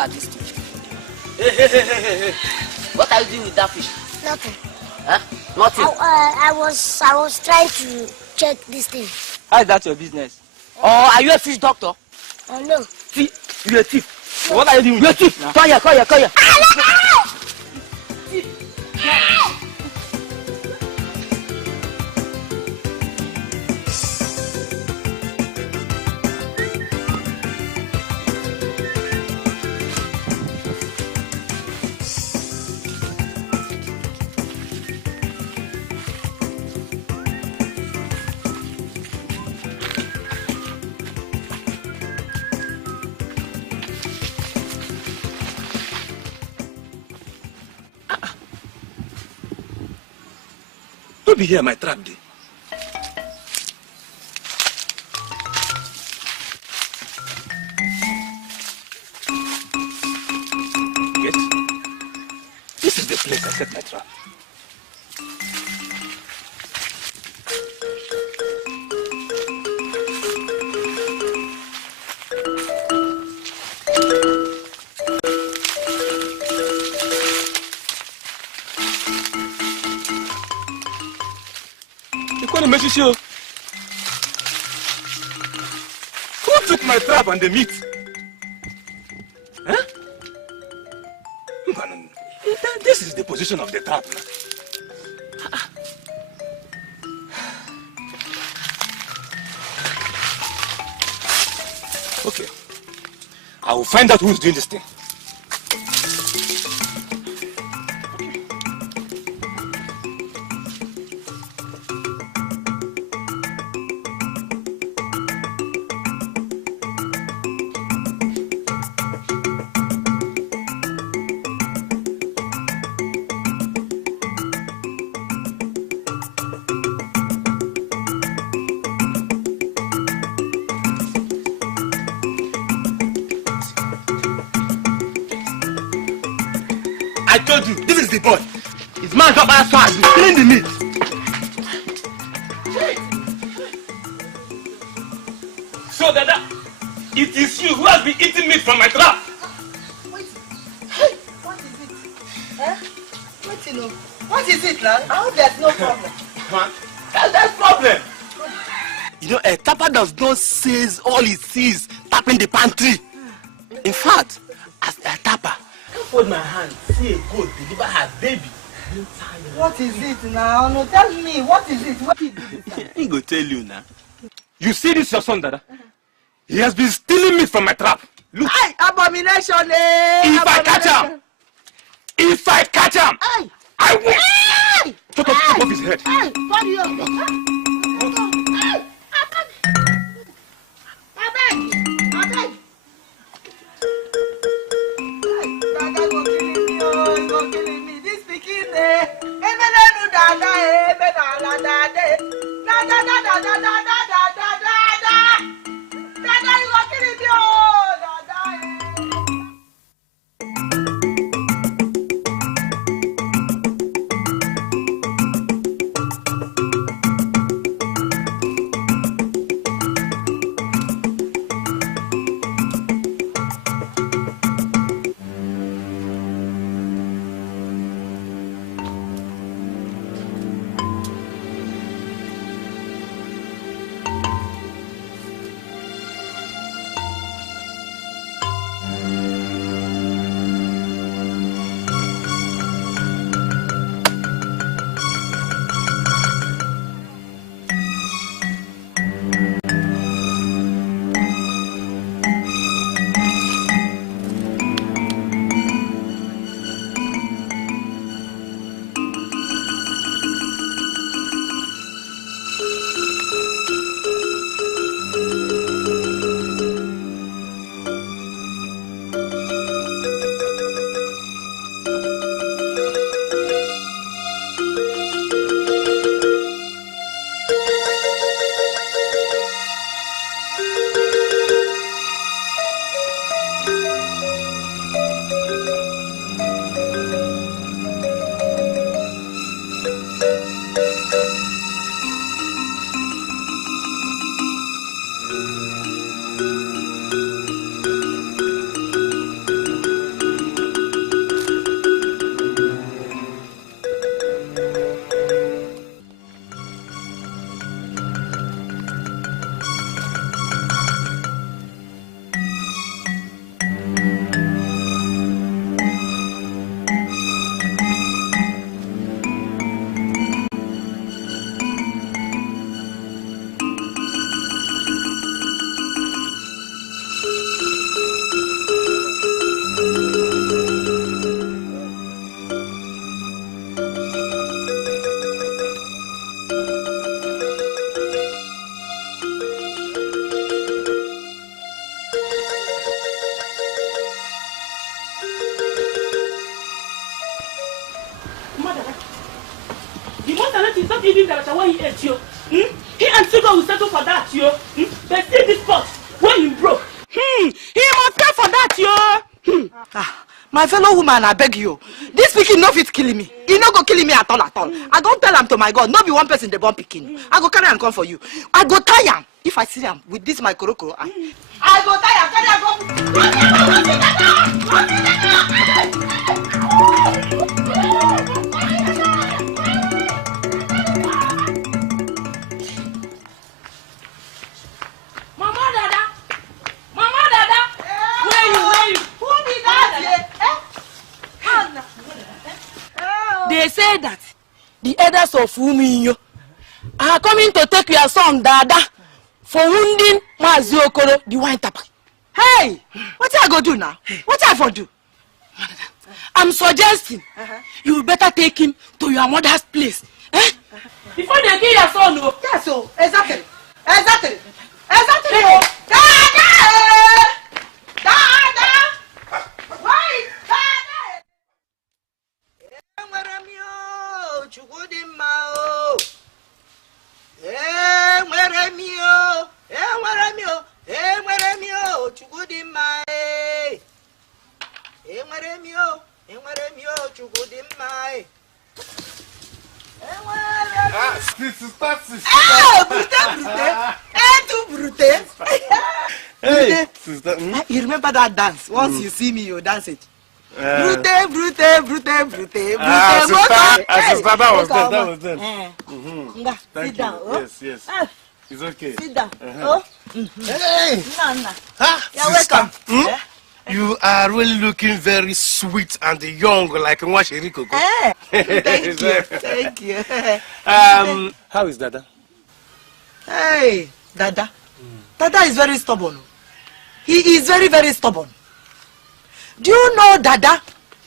at this thing. Hey. What are you doing with that fish? Nothing. Huh? Nothing? I was trying to check this thing. How is that your business? Or are you a fish doctor? No. You're a thief. No. What are you doing? You're a thief. Come here. Don't be here, my trap day. Yes. This is the place I set my trap. Who took my trap and the meat? Huh? No. This is the position of the trap. Okay. I will find out who is doing this thing. I told you, this is the boy. His man's up as far as he's stealing the meat. So, Dada, it is you who has been eating meat from my trap. Wait. Hey, what is it? Huh? Wait, you know. What is it now? I hope there's no problem. Man, there's problem. You know, a tapper does not seize all he sees tapping the pantry. In fact, as a tapper, Hold my hand. See a goat deliver her baby. What is it now? No, tell me. What is it? What is it? I ain't gonna tell you now. You see this your son, Dada? He has been stealing meat from my trap. Look. Hey, abomination! If I catch him, hey. I will chop off his head. Hey, body up. Hey, I beg. Dada go killing me. This pikin, Dada, you go killing me, oh, Dada. not even that when he ate you. He and Sugar will settle for that, yo. They see this pot when you broke. He must pay for that, yo. My fellow woman, I beg you. This pikin no fit kill me. He no go kill me at all. I don't tell him to my God. No be one person they born pikin. I go carry and come for you. I go tie him. If I see him with this my korokoro, I go tie him. Mama Dada, where you? Who be that? They say that the elders of Uminyo are coming to take your son Dada for wounding Mazi Okoro, the wine tapper. Hey, what I go do now? What I for do? I'm suggesting you better take him to your mother's place. Before they kill your son, no. Yes, so exactly. Dada! Why? Dada! Hey, sister. You remember that dance? Once you see me, you dance it. Brute. Sister, that was then. Thank you. Yes. It's okay. Sit down. Hey! You're welcome. You are really looking very sweet and young, like Nwashiriko. Thank you. How is Dada? Hey, Dada. Dada is very stubborn. He is very, very stubborn. Do you know Dada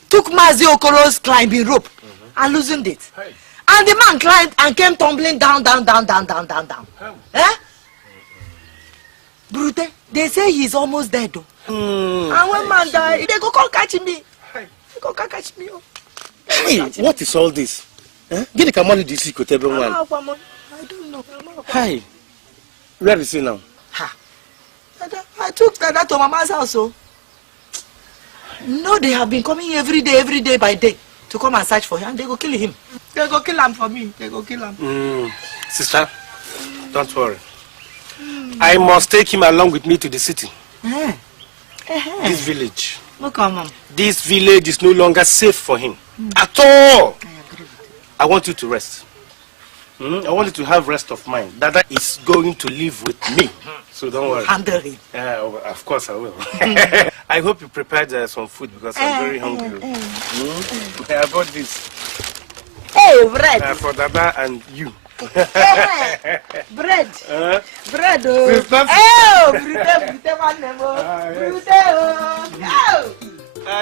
took Mazi Okoro's climbing rope and loosened it? Hey. And the man climbed and came tumbling down. Brute, they say he's almost dead though. And when man died, they go come catch me. They go come catch me. Hey, what is all this? Get the Kamali this secret, everyone. I don't know. Hi. Where is he now? I took Dada to Mama's house. So. No, they have been coming every day by day to come and search for him. And they go kill him. They go kill him for me. They go kill him. Sister, don't worry. I must take him along with me to the city. This village. This village is no longer safe for him. At all. I want you to rest. I want you to have rest of mind. Dada is going to live with me. So don't worry. Handle him. Of course I will. I hope you prepared some food because I'm very hungry. I bought this. Hey, bread. For Dada and you. Bread. Bread.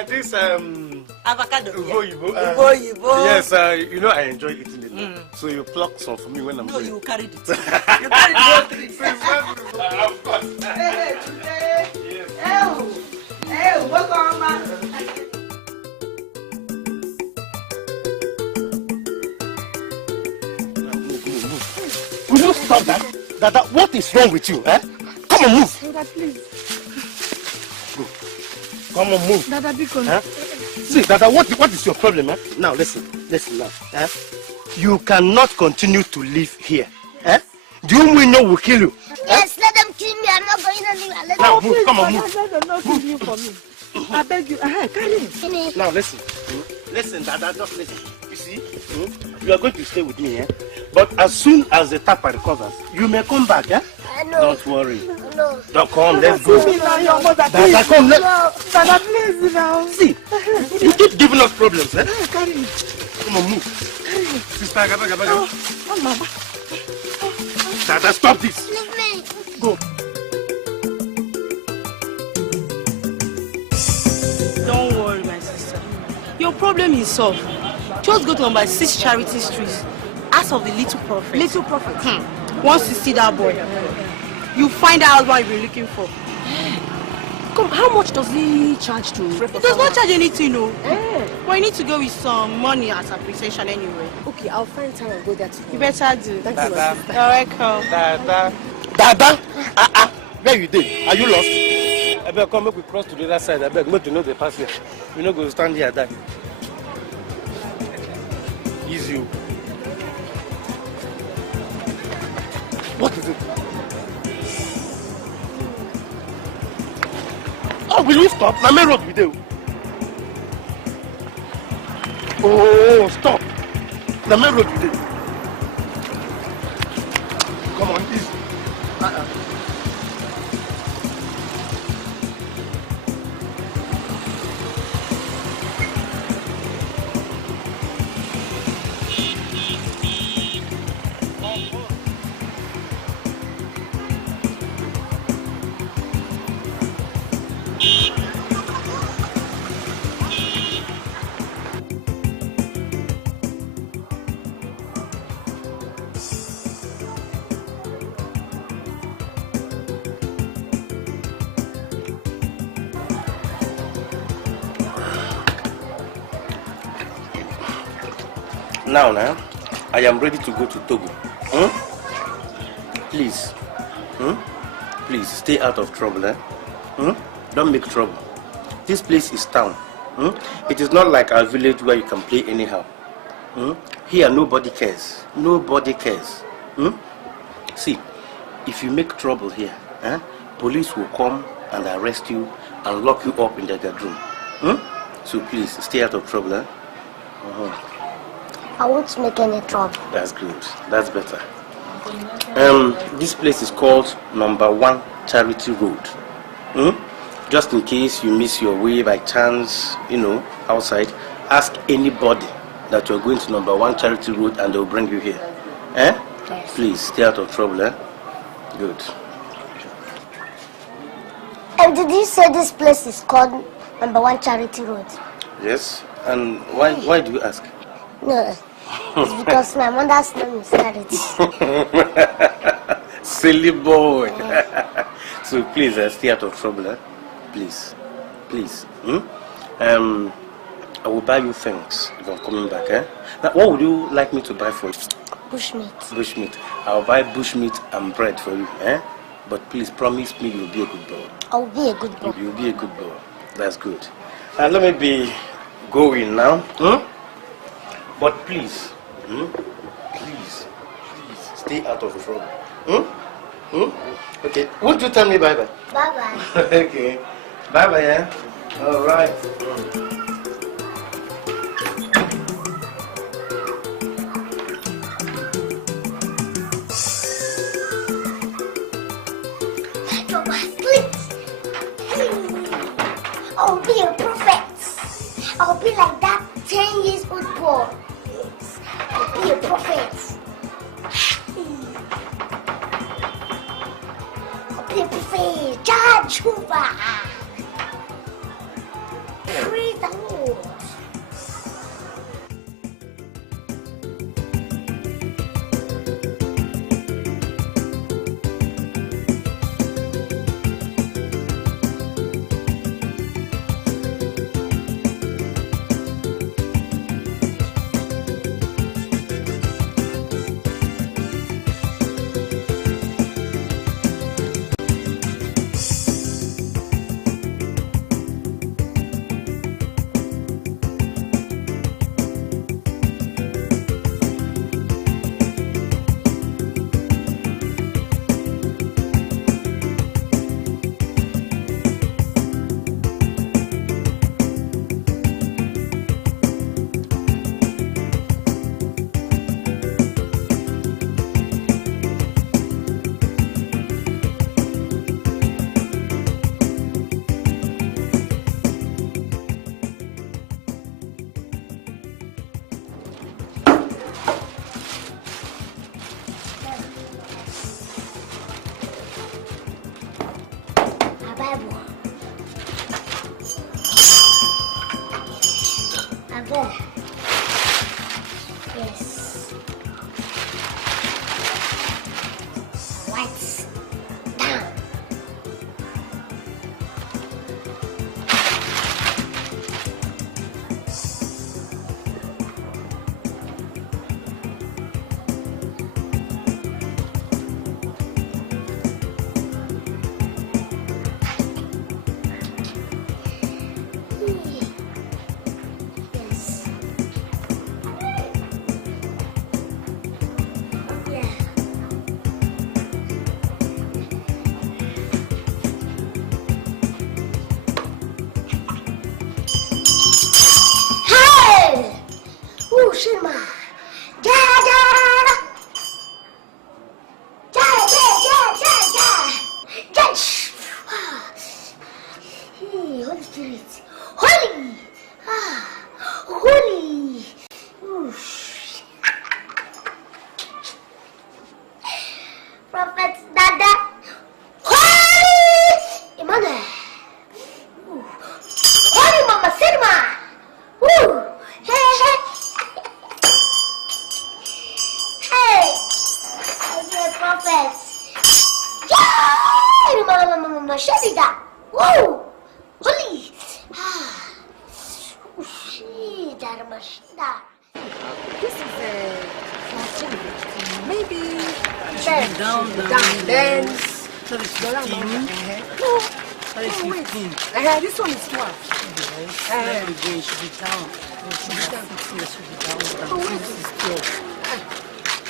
This avocado. Owoh. Yes, you know I enjoy eating it. So you pluck some for me when I'm going. No, you carried it. You carried both things. Of course. Hey, welcome, man. Will you stop that? Dada, what is wrong with you? Come on, move. Dada, please. Go. Come on, move. Dada, because... See, Dada, what is your problem? Now, listen now. You cannot continue to live here. Do you mean no will kill you? Yes, let them kill me. I'm not going anywhere. Now, move. Come on, move. Let them not kill you for me. I beg you. Carry him. Now, listen. Listen, Dada, just listen. You see, you are going to stay with me, But as soon as the tapper recovers, you may come back, Don't worry. No. Don't come, let's go. Dada, come, Dada, please now. See, you keep giving us problems, Carry him. Come on, move. Sister, Gaba. Mama. Dada, stop this. Leave me. Go. Don't worry, my sister. Your problem is solved. Just go to number 6 Charity Street. Ask of the little prophet. Little prophet. Once you see that boy, you find out what you've been looking for. Come, how much does he charge to? He does not charge anything, no. But you need to go with some money as appreciation anyway. Okay, I'll find time and go there tomorrow. You better do. Thank you, my sister. You're welcome. Dada. Where you dey? Are you lost? I beg, come make we cross to the other side. I beg, make you know the pass here. We no go stand here die. Easy. What is it? Oh, will you stop? Na main road we dey. Oh, stop. Na main road we dey. Come on, easy. Now, I am ready to go to Togo. Please, please stay out of trouble. Don't make trouble. This place is town. It is not like our village where you can play anyhow. Here, nobody cares. Nobody cares. See, if you make trouble here, police will come and arrest you and lock you up in their bedroom. So please, stay out of trouble. I won't make any trouble. That's good. That's better. This place is called Number 1 Charity Road. Just in case you miss your way by chance, outside, ask anybody that you're going to Number 1 Charity Road and they'll bring you here. Yes. Please stay out of trouble. Good. And did you say this place is called Number 1 Charity Road? Yes. And why do you ask? No. It's because my mother's name is Charity. Silly boy. So please stay out of trouble. Please. Please. I will buy you things if I'm coming back. Now, what would you like me to buy for you? Bushmeat. Bushmeat. I'll buy bushmeat and bread for you. But please promise me you'll be a good boy. I'll be a good boy. You'll be a good boy. That's good. Let me be going now. But please, please, stay out of trouble. Okay, won't you tell me bye-bye? Bye-bye. Okay, bye-bye, All right. I'll be a prophet. I'll be like that 10 years old boy. I'll be a prophet. I'll be a prophet. Judge Hoover. Praise the Lord. Mashadiga. Woo! Holy! This is maybe down, then. That is 15. No, That is 15. this one is 12. Let me go, it should be down. It should be down. It should be down. This is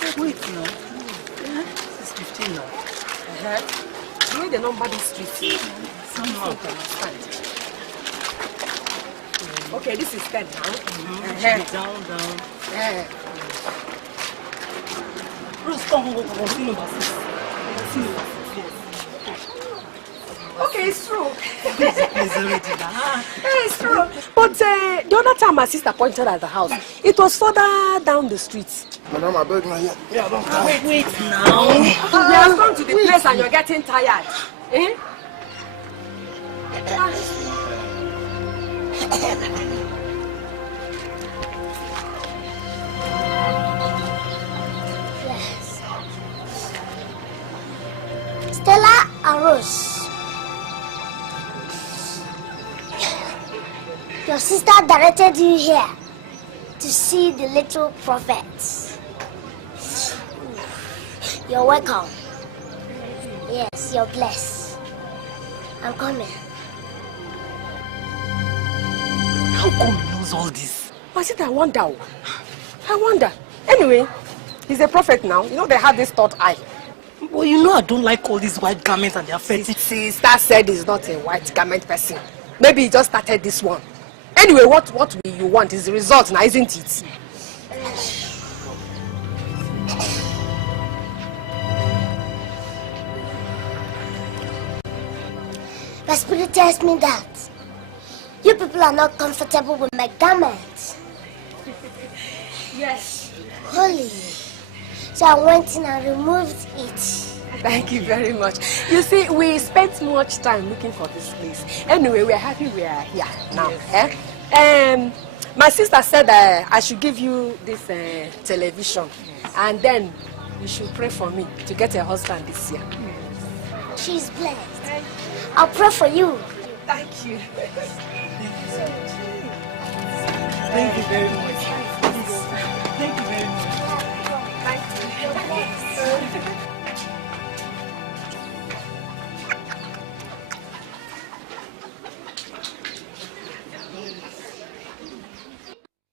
12. Wait now. This is 15 now. You know the number this street. Somehow. Okay, this is 10 now. Should be down. Rose, come on, see number 6. See number 6, yes. Okay, it's true. It's already down. It's true. But the other time my sister pointed at the house, it was further down the street. Madam, I beg my Wait now. You have come to the place and you're getting tired. Eh? Yes. Stella and Rose. Your sister directed you here to see the little prophet. You're welcome. Yes, you're blessed. I'm coming. How come he knows all this? I said, I wonder. Anyway, he's a prophet now. You know they have this third eye. Well, you know I don't like all these white garments and their fetish. Sister said he's not a white garment person. Maybe he just started this one. Anyway, what you want is the result now, isn't it? My spirit tells me that you people are not comfortable with my garments. Yes. Holy. So I went in and removed it. Thank you very much. You see, we spent much time looking for this place. Anyway, we are happy we are here now. Yes. My sister said I should give you this television. Yes. And then you should pray for me to get a husband this year. Yes. She's blessed. I'll pray for you. Thank you. Thank you very much. Thank you very much. Thank you.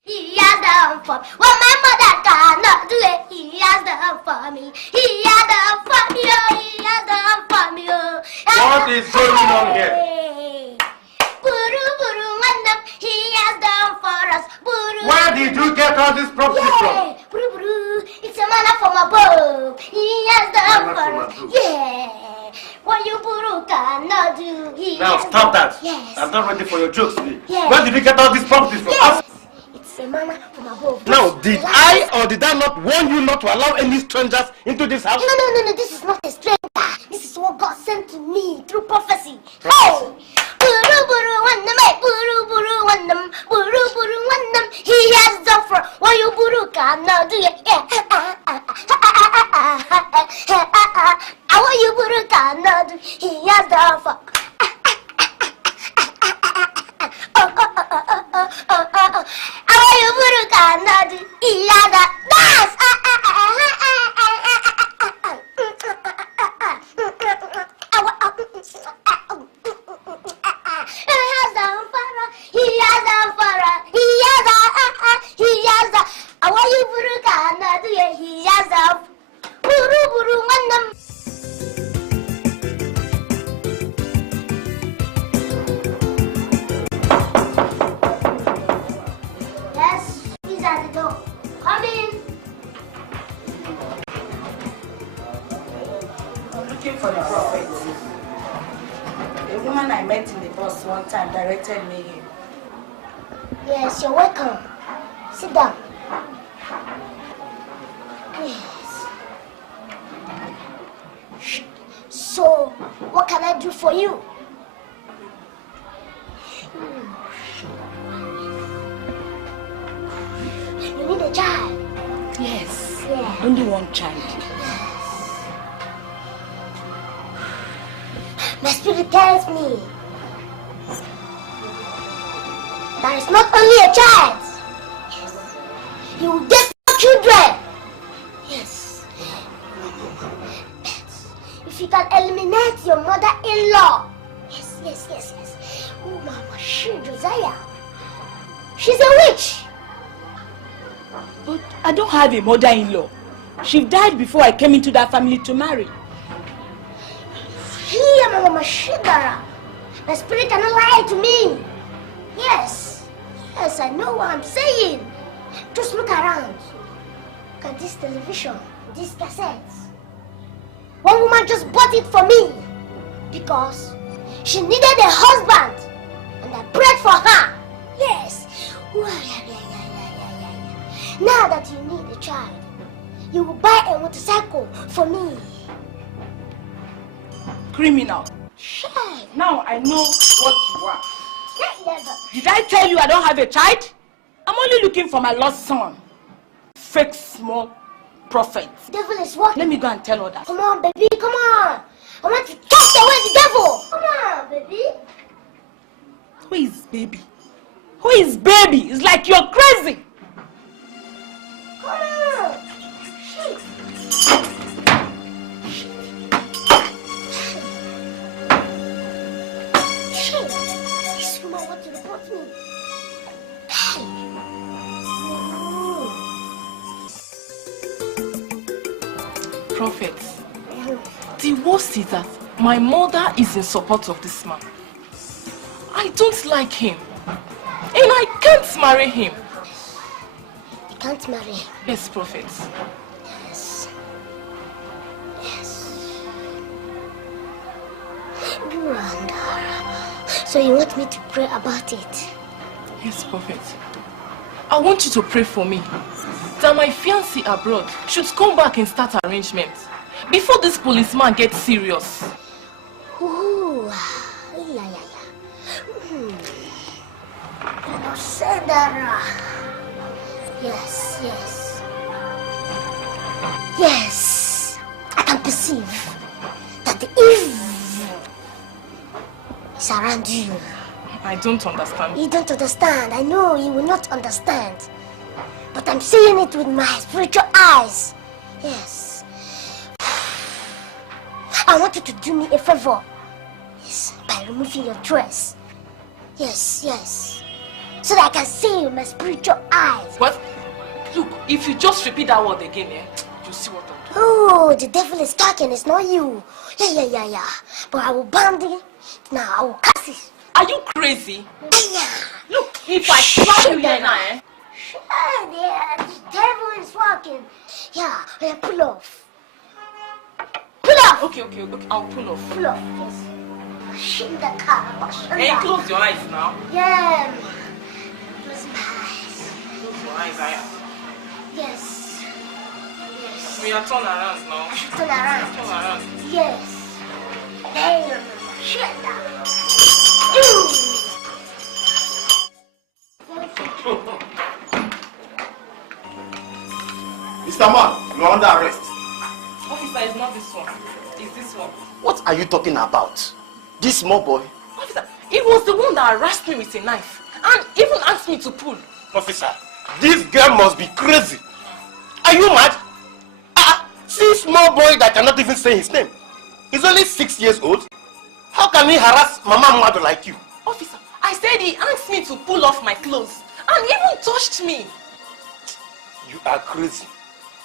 He has done for me. What my mother cannot do it, he has done for me. He has done for me, oh, he has done for me, oh. What is going on here? Buru, buru, wandam, he has done for us. Buru, Where did you get all this property from? Buru, buru, it's a manna from above. He has done Manna for from us. above. Yeah. What you buru cannot do, he Now has stop done. that. Yes. I'm not ready for your jokes today. Yes. Where did you get all these properties from? Yes. It's a manna from above. Now, did I or did I not warn you not to allow any strangers into this house? No, this is not a stranger. This is what God sent to me through prophecy. Hey! Buru buru wandam, buru buru wandam, buru buru wandam. He has done for what you buru cannot do. What you buru cannot do, he has done for. What you buru cannot do, he has done. Dance. Yes, he's at the door. Come in. I'm looking for the prophet. The woman I met in the bus one time directed me here. Yes, you're welcome. Sit down. Yes. So, what can I do for you? You need a child. Yes. Yeah. Only one child. My spirit tells me that it's not only a child. Yes. You will get children. Yes. But if you can eliminate your mother-in-law. Yes. Oh, Mama, Josiah. She's a witch. But I don't have a mother-in-law. She died before I came into that family to marry. Here, Mama Shigara. The spirit cannot lie to me. Yes, I know what I'm saying. Just look around. Look at this television, these cassettes. One woman just bought it for me because she needed a husband and I prayed for her. Yes. Now that you need a child, you will buy a motorcycle for me. Criminal. Sure. Now I know what you are. Did I tell you I don't have a child? I'm only looking for my lost son. Fake small prophet. Devil is what? Let me go and tell others. Come on, baby, come on. I want to cast away the devil. Come on, baby. Who is baby? Who is baby? It's like you're crazy. Come on. Shit. This woman wants to report me. Prophet, the worst is that my mother is in support of this man. I don't like him. And I can't marry him. You can't marry him? Yes, Prophet. Yes. So you want me to pray about it? Yes, Prophet. I want you to pray for me that my fiancé abroad should come back and start arrangements before this policeman gets serious. Ooh. Sandra. Yes. Yes. I can perceive that the evil is around you. I don't understand. You don't understand. I know you will not understand. But I'm seeing it with my spiritual eyes. Yes. I want you to do me a favor. Yes, by removing your dress. Yes. So that I can see with my spiritual eyes. What? Look, if you just repeat that word again, you'll see what I'll do. Oh, the devil is talking. It's not you. Yeah. But I will bind it. Now I will cast it. Are you crazy? Yeah. Look, if I slap you here now, Yeah, the devil is walking. Yeah, pull off. Pull off! Okay, I'll pull off. Pull off, yes. Shut the car. Hey, close your eyes now. Yeah. Close my eyes. Close your eyes, Aya. Yes. We are turn around now. I should turn around. Turn around. Yes. Hey, shut down. Mr. Man, you are under arrest. Officer, it's not this one. It's this one. What are you talking about? This small boy? Officer, it was the one that harassed me with a knife and even asked me to pull. Officer, this girl must be crazy. Are you mad? See small boy that cannot even say his name. He's only 6 years old. How can he harass Mama mother like you? Officer, I said he asked me to pull off my clothes and even touched me. You are crazy.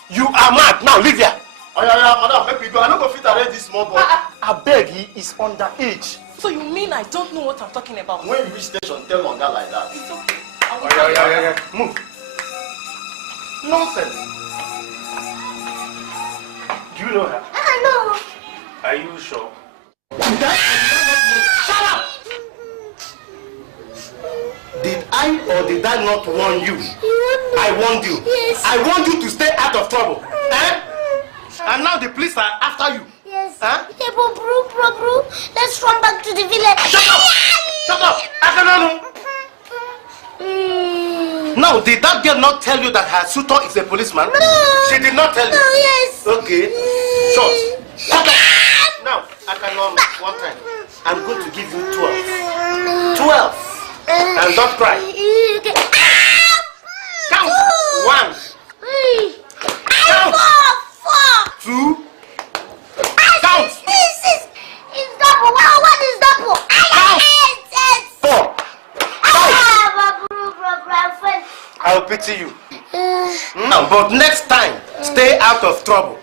You are mad. Now leave here. Madam, make me go. I don't go fit arrest this small boy. I beg, he is underage. So you mean I don't know what I'm talking about? When you reach station, tell on that like that. It's okay. Move. Nonsense. Do you know her? I know. Are you sure? Shut up! Did I or did I not warn you? I warned you. Yes. I warned you to stay out of trouble. And now the police are after you. Yes. Huh? Hey, bro. Let's run back to the village. Shut up! Shut up! Now, did that girl not tell you that her suitor is a policeman? No. She did not tell you? No, yes. Okay. Shut. Shut up. Now, I cannot one time. I'm going to give you 12. 12. And don't cry. Count. 1. Count. 2. Count. It's double. What is double? Count. 4. I'll pity you. No, but next time, stay out of trouble.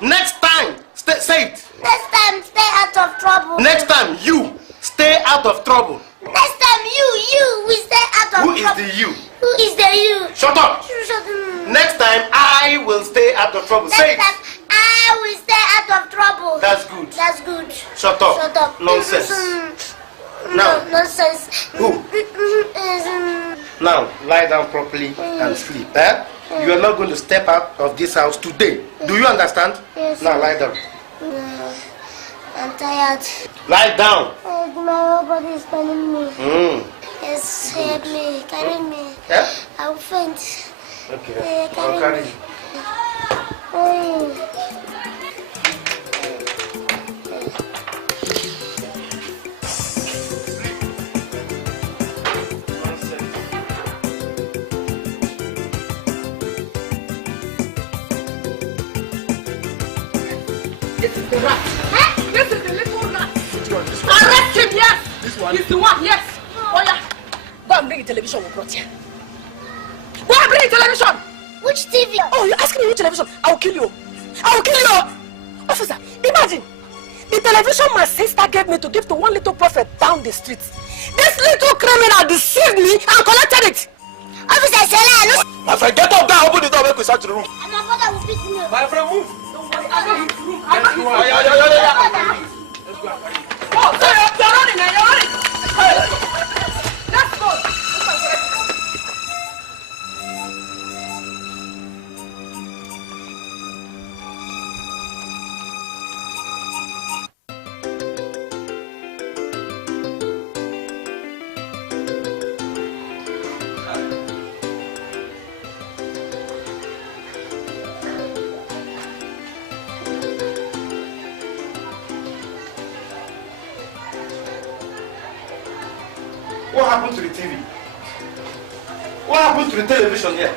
Next time, say it. Next time, stay out of trouble. Next time, you stay out of trouble. Next time, you will stay out of trouble. Who is the you? Who is the you? Shut up. Next time, I will stay out of trouble. Say it. Next time, I will stay out of trouble. That's good. That's good. Shut up. Shut up. Nonsense. Now. Nonsense. Who? Now, lie down properly and sleep. Eh? You are not going to step out of this house today. Do you understand? Yes. Now, lie down. I'm tired. Lie down. My whole body is paining me. Yes, help me. Carry me. Yeah? I will faint. Okay. I'll carry you. This is the rat. This is the little rat. Which one? This one? Arrest him, yes. This one? He's the one, yes. Oh, yeah. Go and bring the television we brought here. Go and bring the television. Which TV? Oh, you're asking me which television? I will kill you. I will kill you. Officer, imagine. The television my sister gave me to give to one little prophet down the street. This little criminal deceived me and collected it. Officer, say My friend, get up there. Open the door. Make we search the room. and my father will beat me. My friend, move. Oh, so you're running now, you're running. Let's go. What happened to the TV? What happened to the television here?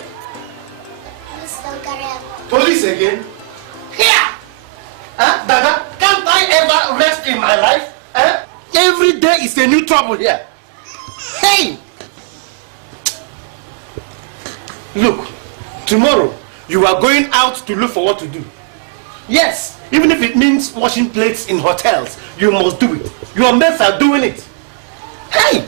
Police again? Here! Huh? Dada, can't I ever rest in my life? Huh? Every day is a new trouble here. Hey! Look, tomorrow you are going out to look for what to do. Yes, even if it means washing plates in hotels, you must do it. Your mates are doing it. Hey!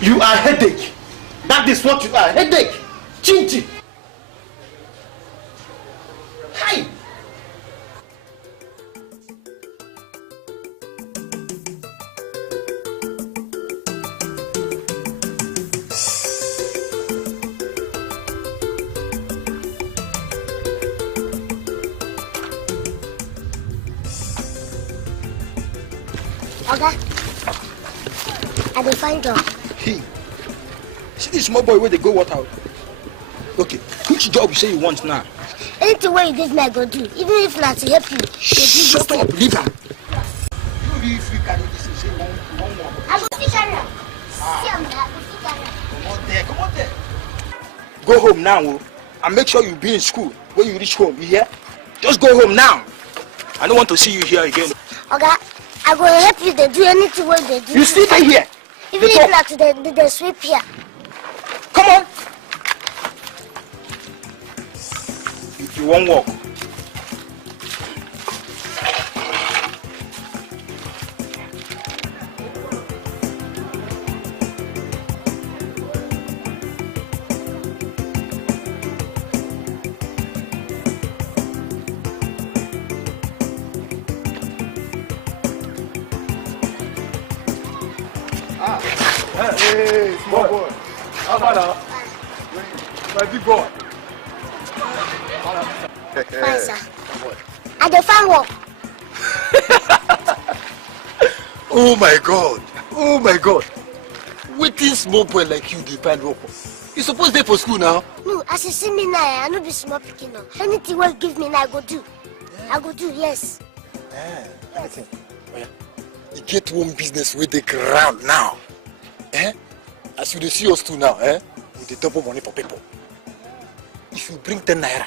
You are headache. That is what you are. Headache. Chinchi. Hi. Oga, I will find job. Hey, see this small boy where they go what out? Okay, which job you say you want now? Anything where you give me, I go do. Even if not to help you. Shut up, leave her. I go fish area. See, I'm there. Come on there. Go home now, oh, and make sure you be in school when you reach home. You hear? Just go home now. I don't want to see you here again. Oga, I go help you. They do anything where they do. You stay here. Even if not to they sweep here. Come on. You won't walk. Hey, small boy. How about that? My big boy. Fine, sir. I dey find work. Oh my God. Oh my God. Waiting small boy like you dey find work. You supposed to be for school now. No, as you see me now, I no be small picking now. Anything where you give me now, I go do. I go do, yes. Anything. Oh, yeah. You get one business with the ground now. As you see us too now, with the double money for people. If you bring 10 naira,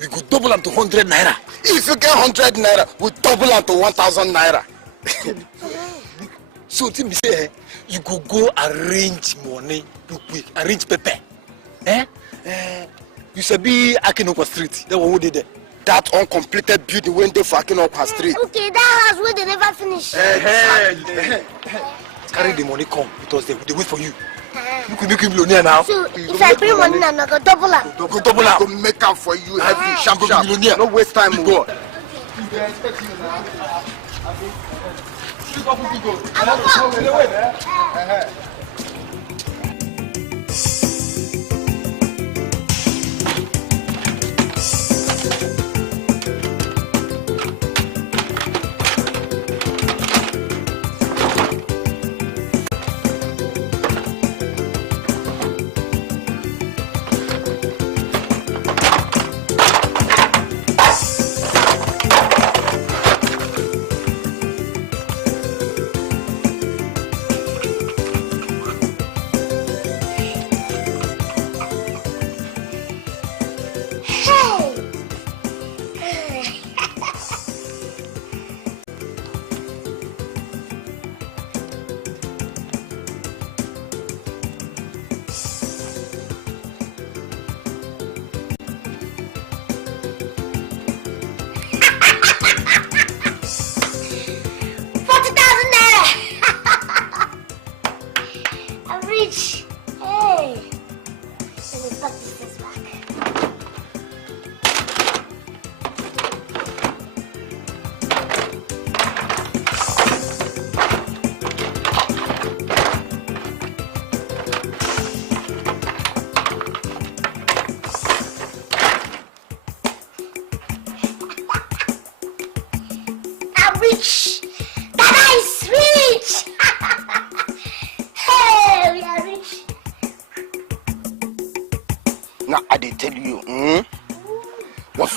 we could double them to 100 naira. If you get 100 naira, we double them to 1,000 naira. So, Tim say, you could go arrange money, arrange paper. You should be Akinokwa Street. That one who did it. That uncompleted building went there for Akinokwa Street. Okay, that house where they never finish. Carry the money, come. Because they wait for you. You can make him millionaire now. So, if I bring money now, I go double up. Go double up. Go make up for you. Heavy, sharp. Millionaire. No waste time, go.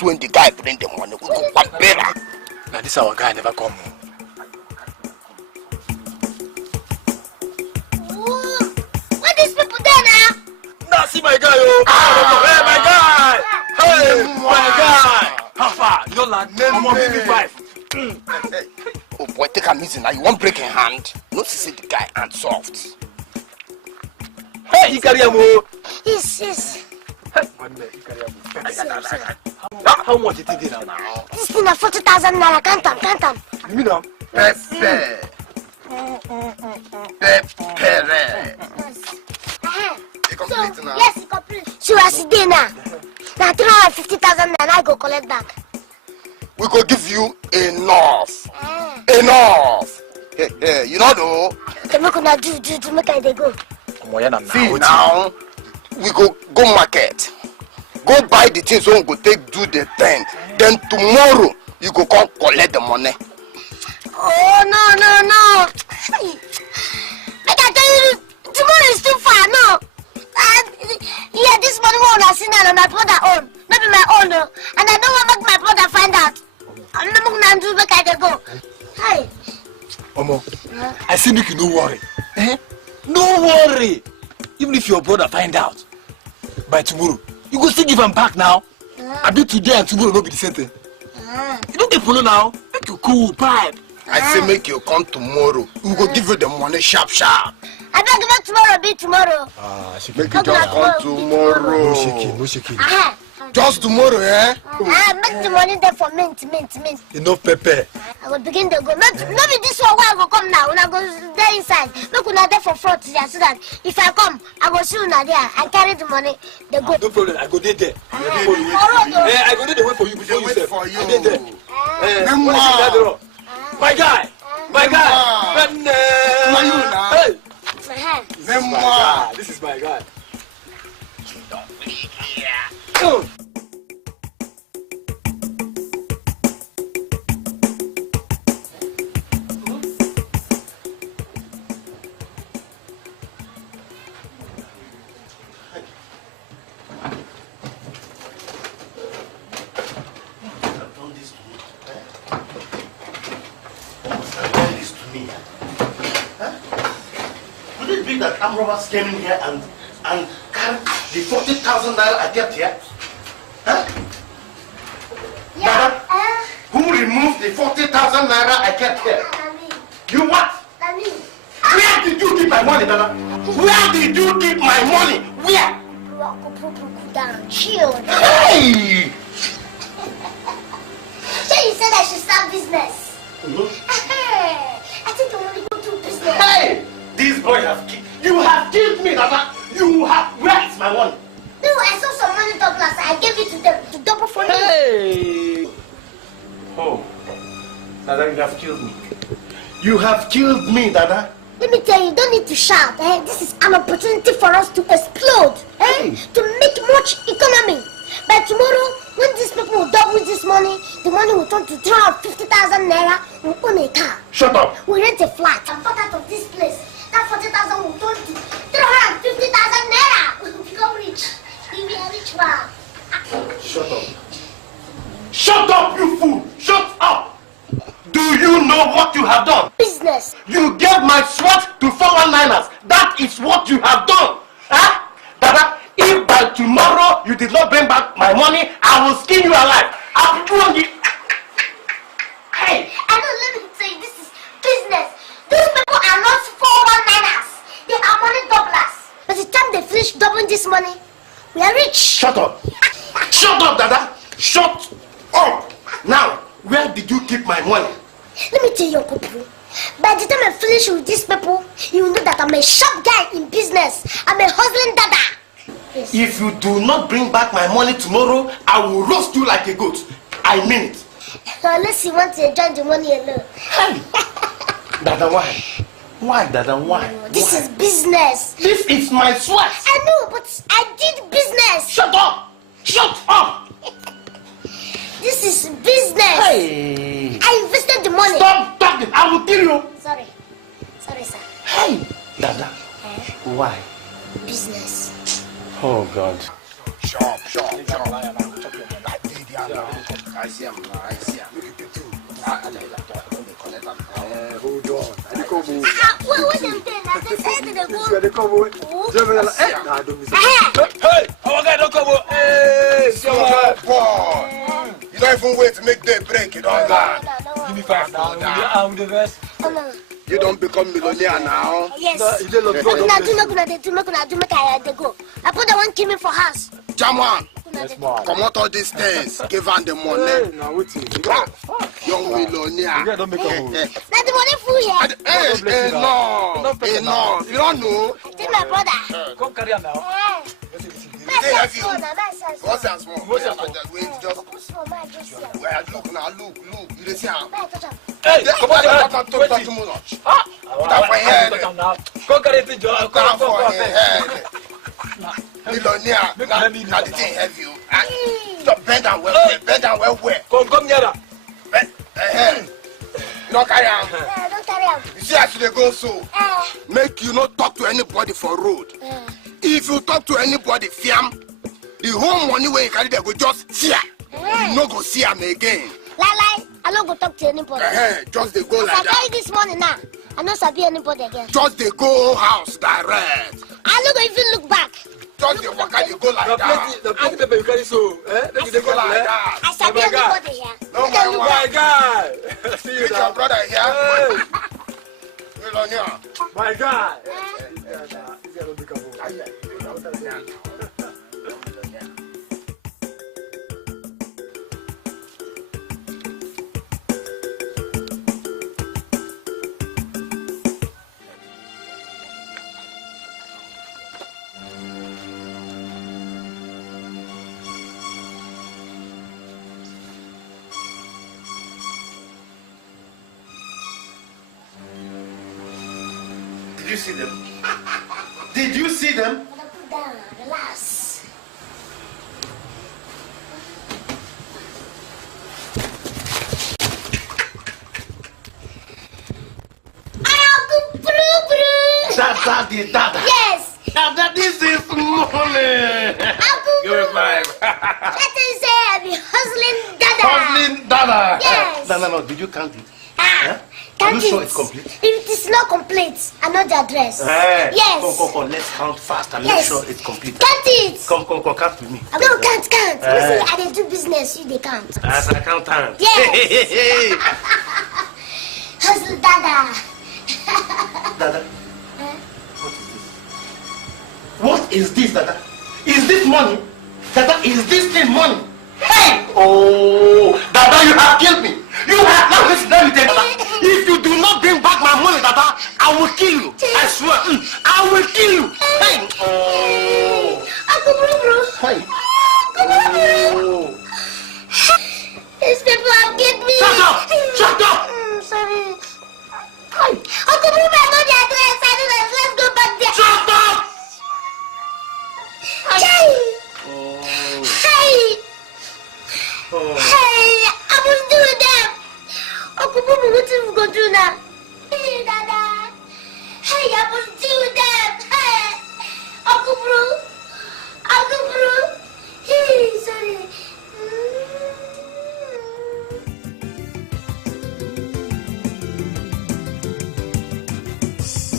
When the guy bring the money, we go one better. Now this our guy never come. What these people there now? Now see my guy, oh! Hey, my guy! Hey, my guy! How far? You don't like name one baby wife. Oh boy, take a easy now. You won't break a hand. Not to see the guy hand soft. Hey, you carry him, oh! Yes. How much it is now? This thing is 40,000 naira. Count them. You mean now? Pepe. Yes, it's complete. So as it is now 350,000 naira I go collect back. We go give you enough. Enough. Hey, you know though. Okay, make una do make I dey go. See now, we go market. Go buy the things so we go take do the thing. Then tomorrow you go come collect the money. Oh no. Like I tell you, tomorrow is too far, no. Yeah, this money one I see now my brother own. Not be my own, no. And I don't want to make my brother find out. I'm not going to do make I go. Hey. Omo, I say make you no worry. No worry. Even if your brother find out by tomorrow, you go still give him back now. I be today and tomorrow no be the same thing. You don't get follow now. Make you cool pipe. I say make you come tomorrow. We go give you the money sharp. I beg you make tomorrow be tomorrow. Make you just come tomorrow. No shaking. Just tomorrow, make the money there for mint. Enough pepper. I will begin to go. Not be this one where I go come now. When I go there inside, look una there for front there, so that if I come, I go see una there and carry the money. They go. No problem. I go there. I go there to wait for you before you say. I dey there. My guy. Hey. This is my guy. believe that armed robbers came in here and carried the 40,000 naira I kept here? Huh? Yeah. Dada, who removed the 40,000 naira I kept here? You what? Where did you keep my money, Dada? Where did you keep my money? Where? Down, chill. Hey! So you said I should start business? Mm-hmm. I think I want to go to business. Hey! This boy you have killed me, Dada. Where is my money? No, I saw some money Douglas. I gave it to them to double for you. Hey! Oh, Dada, you have killed me. You have killed me, Dada. Let me tell you, you don't need to shout. This is an opportunity for us to explode. To make much economy. But tomorrow, when these people will double this money, the money will turn to 350,000 naira. We'll own a car. Shut up. We'll rent a flat. I'm out of this place. That 40,000 will turn to 350,000 naira. We'll become rich. We'll be a rich man. Shut up. Shut up, you fool. Shut up. Do you know what you have done? Business. You gave my sweat to 419ers. That is what you have done. Huh? Dada, if by tomorrow you did not bring back my money, I will skin you alive. I'll throw you. Hey! I know, let me tell you, this is business. These people are not 419ers. They are money doublers. By the time they finish doubling this money, we are rich. Shut up. Shut up, Dada. Shut up. Now, where did you keep my money? Let me tell you, Uncle Pru. By the time I finish with these people, you will know that I'm a sharp guy in business. I'm a hustling Dada. Yes. If you do not bring back my money tomorrow, I will roast you like a goat. I mean it. Unless you want to enjoy the money alone. Hey. Dada, why? Why, Dada, why? This is business. This is my sweat. I know, but I did business. Shut up. Shut up. This is business. Hey. I invested the money. Stop talking. I will kill you. Sorry, sir. Hey, Dada. Why? Business. Oh, God. Sharp. I see him. Hold on. What them thing? I just said to the Hey, our guy don't come. Hey, boy. You don't even wait to make day break. You don't got. Give me 5 now. I'm the best. No. You don't become millionaire now. Yes. No, you don't look Do make I go. I put the one kill me for house. Jaman, Yes, man. come out all these things. Give her the money. Hey, now wait. Young millionaire. You don't make a move. Now the money full here. Hey, no. You don't know. Tell my brother. Come carry on now. My son's small now. What's that small? What's that Wait, just. Small, my just here. Well, look now, look. You see how? My touch him. Hey, Come on, don't talk too much. That for head. Come carry it, Joe. That for Come. head. Millionaire. Now the thing heavy. Stop bend down well. Come nearer. You don't carry on. Don't carry him. You see how they go so. Make you not talk to anybody for road. If you talk to anybody, fiam, the whole money where you carry they go just fear. You no go see him again. Lie. I don't go talk to anybody. Just they go like I carry that. this money now. I don't sabi anybody again. Just they go house direct. I don't go even look back. Just they walk and you go like that. The plenty paper you carry so. They go like that. I sabi anybody here. No My guy. See you Meet your now. brother here. Millionaire. My guy. Did you see them? Did you see them? Put down, relax. Dada. Yes. Dada, this is money. Give me 5. That is I be hustling Dada. Hustling Dada. Yes. No. Did you count it? Count Are you it. sure it's complete? If it is not complete, I know the address. Yes. Come. Let's count fast and make sure it's complete. Count it. Come, count with me. I'm going to count. You say I didn't do business, you they count. As I count time. Yes. Hustle, Dada. Dada? What is this, Dada? Is this money? Dada, is this thing money? Hey! Oh, Dada, you have killed me. You have now listen, let me tell you, Dada. If you do not bring back my money, Dada, I will kill you. I swear, I will kill you. Hey! Oh. Uncle Bro. Hey. Oh. These people have killed me. Shut up! Sorry. Hey. Uncle Bro, I know the address. I know the address. Let's go back there. Shut up! Hey. Oh. Hey. Oh. Hey, I was doing that. Uncle Boo, what are we going to do now? Hey, Dada. Hey, I was doing that. Hey, Uncle Boo. Hey, sorry.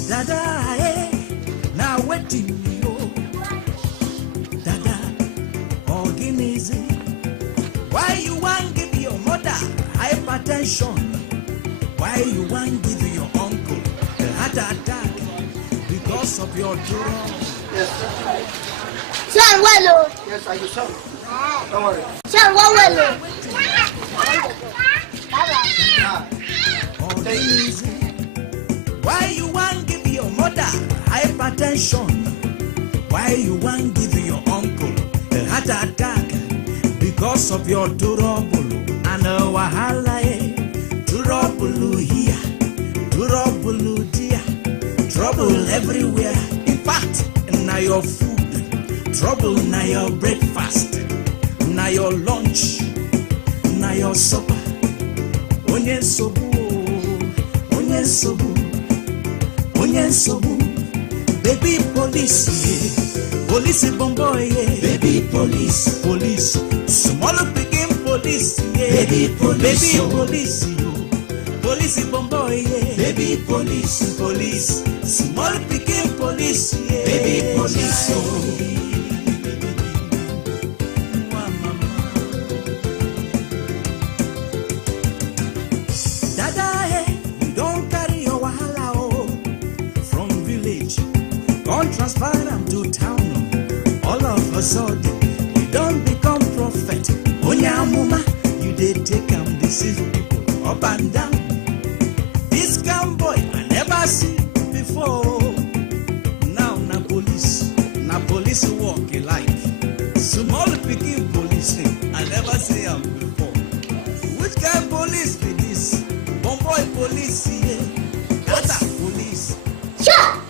Dada, now waiting you. Dada, organism. Why you want give your mother hypertension? Why you want give your uncle a heart attack because of your drug? Yes. Son, well, yes, I do. Don't worry. Son, well. Why you want give your mother hypertension? Why you want give your uncle a heart attack? Because of your trouble and wahala, trouble here, trouble there, trouble everywhere. In fact, now your food, trouble now your breakfast, now your lunch, now your supper. Onye sobu, baby police, police bomboy, baby police, small picking police, baby police, police bomboy, baby police, small picking police, baby police. Dada, you don't carry your wahala from village, don't transfer them to town. All of a sudden, you don't become prophet. Onyamuma, you did take and deceive people up and down. This scam boy I never see before. Now na police walking like small picking police. I never see him before. Which kind of police be this? Bomboy police, yeah. Data police. Sure.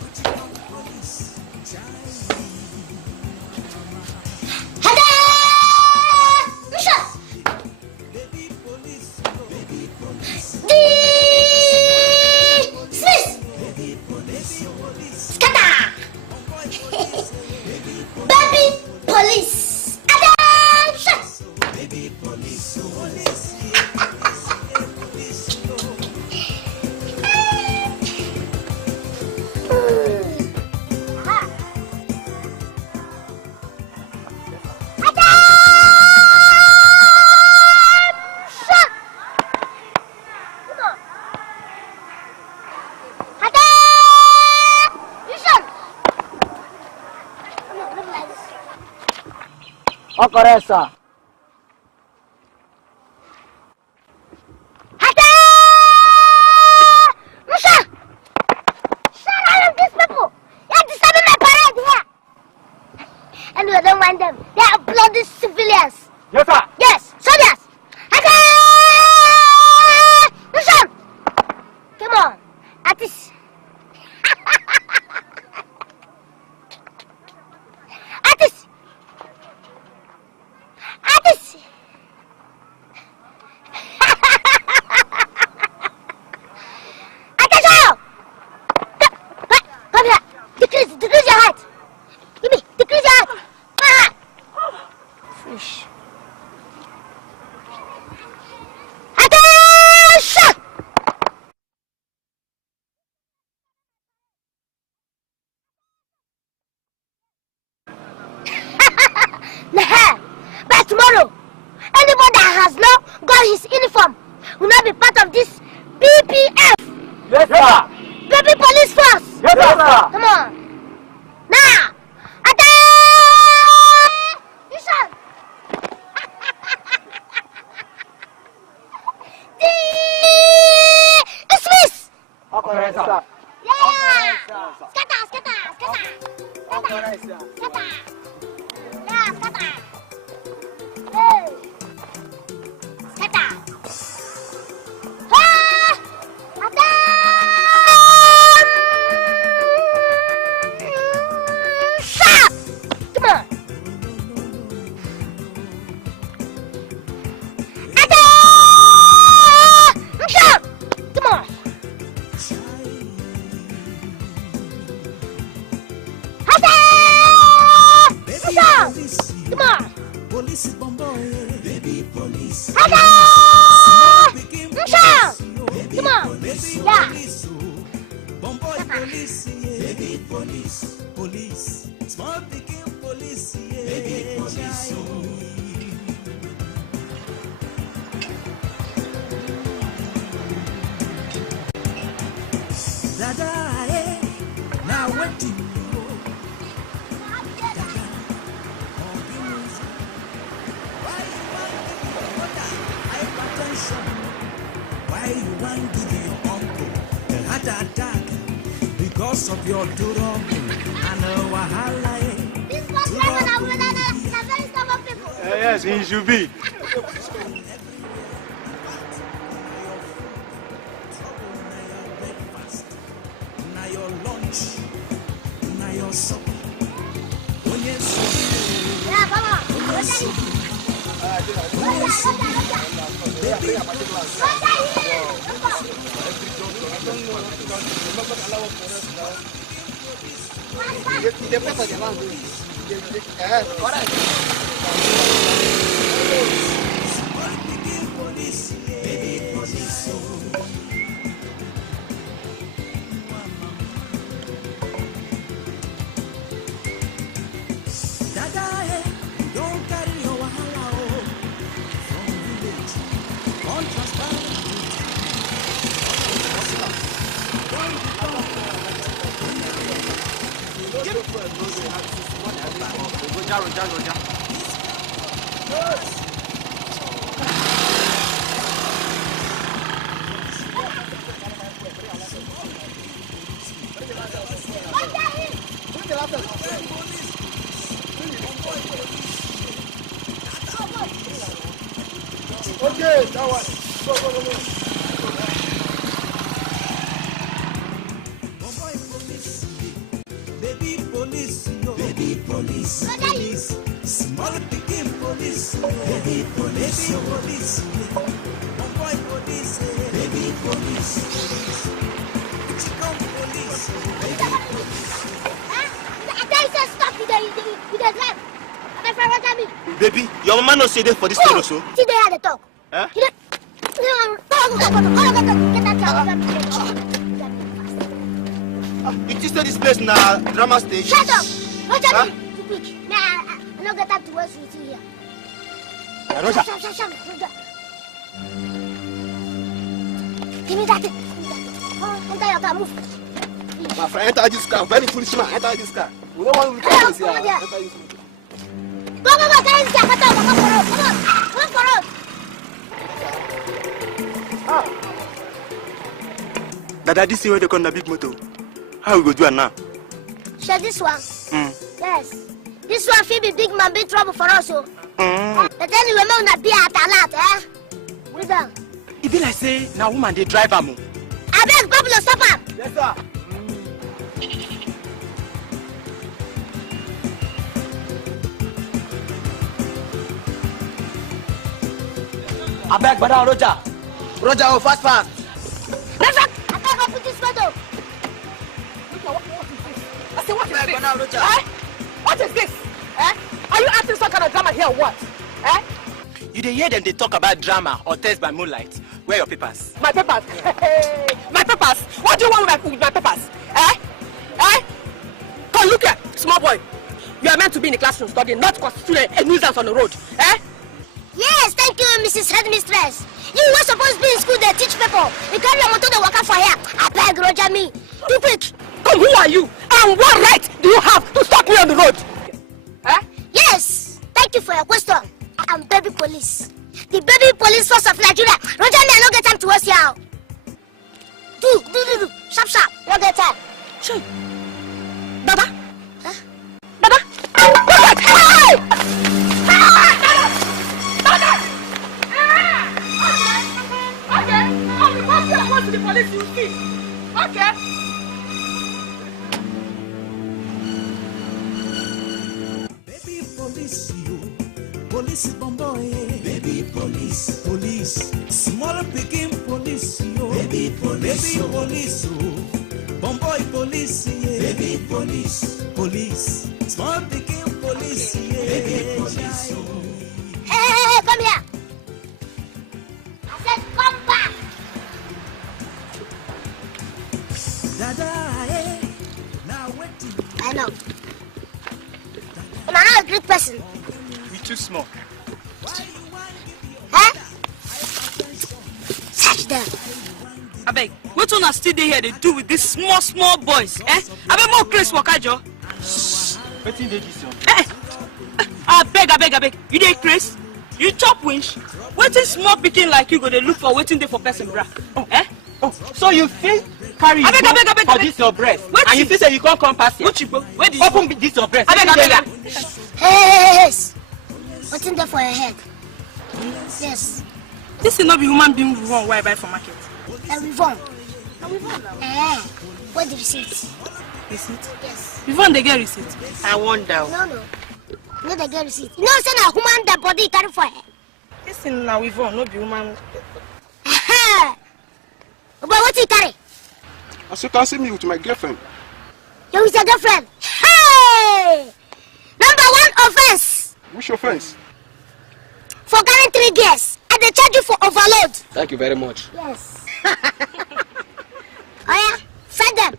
Okoresa. Anyway, don't mind them. They are bloody civilians. Yes, sir. Yes, soldiers. Listen. Come on. Artist. Artist. Artist. Attention. Come here. Decrease your height. Give me. Decrease your height. Fish. will not be part of this BPF. Yes, sir. Baby police force. Yes, sir. Come on. Now. Attention. Dismiss. Okay, sir. Yeah. Scatter. Yeah, scatter. Hey. Scatter. Stop! Come on. Stop! Come on. Come on. Police bomboy, baby police. Come on. Yeah. Bomboy police, baby police. Police, small picking police, baby police. Dada, now what do you know? Why you want to give your uncle a heart attack because of your durable and wahala? This was like a very stubborn people. Yes, he should be. Now your lunch, now your supper. Oh yes, Yeah, come on. Dada, don't carry your wahala from village. Don't transparent. Okay, that one. Go. Baby police, police, small picking police, baby police, boy police, baby police, chicken police, baby police. I tell you, stop with the drive. My friend, what me? Baby, your mama no say there for this thing also. See, they had a talk. Huh? You just this place na drama stage. Shut up! Watch out! Too quick. Nah, I don't get up to waste with you here. Roger. Shut. Give me that thing. Enter your car, move. My friend, enter this car. Very foolish man. Enter this car. We don't want to come here. Enter this car. Go, carry this car. Come for road. Dada, this is where they come the big motor. How we go do it now? Share this one. Yes. This one feel be big man, big trouble for us. But anyway, we not be at a lot, eh? What's that? It be like say now woman they drive am. I beg Pablo, stop am. Yes, sir. I beg, brother Roger. Roger, fast. Reverend, I can't go put this photo. I say, what is this? Roger. Eh? What is this? Eh? Are you acting some kind of drama here or what? Eh? You dey hear them they talk about drama or test by moonlight. Where are your papers? My papers? My papers? What do you want with my papers? Eh? Eh? Come, look here, small boy. You are meant to be in the classroom studying, not constituting a nuisance on the road. Eh? Yes, thank you, Mrs. Headmistress. You were supposed to be in school, they teach people. You carry your motor, they walk out for here. I beg, Roger, me. Too quick. Come, who are you? And what right do you have to stop me on the road? Huh? Yes, thank you for your question. I am baby police. The baby police force of Nigeria. Roger, me, I don't get time to waste here. Do. Sharp. No get time. Sure. Baba? Huh? Baba? Hey! Okay. I want to the police, you see. Okay. Baby police, you. Police bomboy. Baby police. Small picking police, yo. Baby police, bomboy police, yeah. Baby police. Small picking police, yeah. Baby police. Hey, come here. I said, come back. Dada, eh? Now waiting. I know. I'm not a great person. You're too small. Huh? Search them. I beg, what on still dey here they do with these small boys? I beg more Chris Wakajo. What in this one? I beg. You dey Chris? You chop winch? Waiting small picking like you go they look for waiting there for person bra. So you feel carry I beg. for this your breast? And you feel say you can't come past here? Where did you open this your breast? I beg. Yes. What's in there for your head? Yes. This is not be human being wrong why I buy for market. Rivon. What the receipt? Receipt? Yes. Rivon they get receipt. I wonder. No. No, they get receipt. You know, say na human the body carry for her. This is now Rivon, not be human. But what you carry? As you can see me with my girlfriend. You with your girlfriend? Hey! Number 1 offense. Which offense? For carrying 3 girls. And they charge you for overload. Thank you very much. Yes. Oh yeah, send them.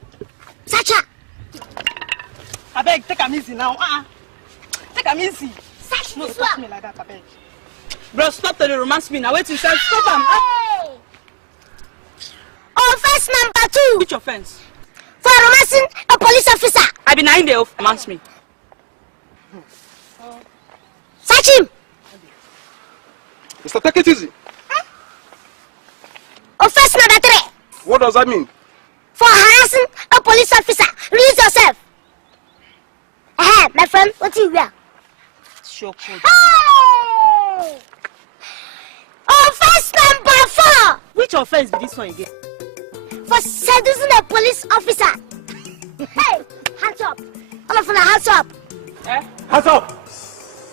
Search her. I beg, take a easy now. Take a easy. Search No, this touch one. me like that, I beg. Bro, stop to the romance me now. Wait till stop am. Hey! Offense number 2. Which offense? For romancing a police officer. I be 9 days romance me. Search him. Mr. Take it easy. Offense number 3. What does that mean? For harassing a police officer. Release yourself. My friend, what do you wear? Sure. Hey! Offense number 4. Which offense be this one again? For seducing a police officer. Hey, hands up. All of you, hands up. Hands up!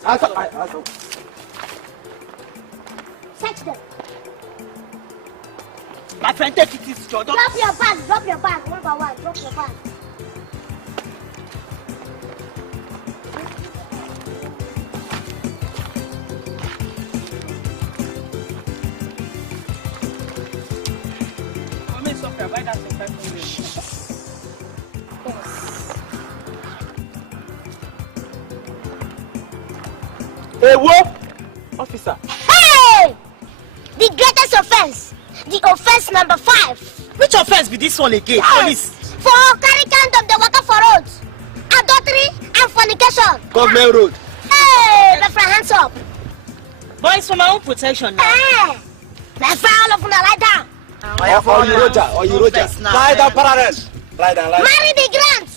Hands up! Search them. My friend, take it easy, Jordan. Drop your bag. One by one, drop your bag. Owoh, officer. Hey! The greatest offense. The offense number 5. Which offense be this one again? Yes. Police. For carrying kind of the water for roads, adultery and fornication. Government road. Hey, my friend, hands up. Boys, for my own protection now. Hey, my friend, all of you, lie down. Or you Roger. Lie down parallel. Lie down. Marry the grant.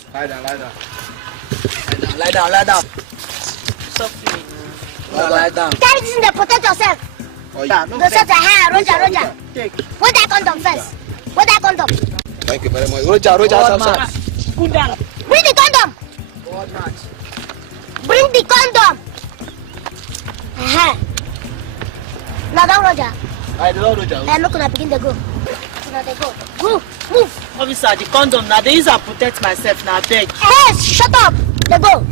Lie down. Softly. Lie down. Carry this in there, protect yourself. Don't set your hair, Roger. Take. What that condom first? What that condom? Thank you very much. Roger, sir. Cool down. Bring the condom. Bring the condom. Now down, Roger. I don't Roger. I'm not gonna begin the go. Go. Move. Officer, the condom now they use to protect myself now. Beg. Hey, shut up. The go.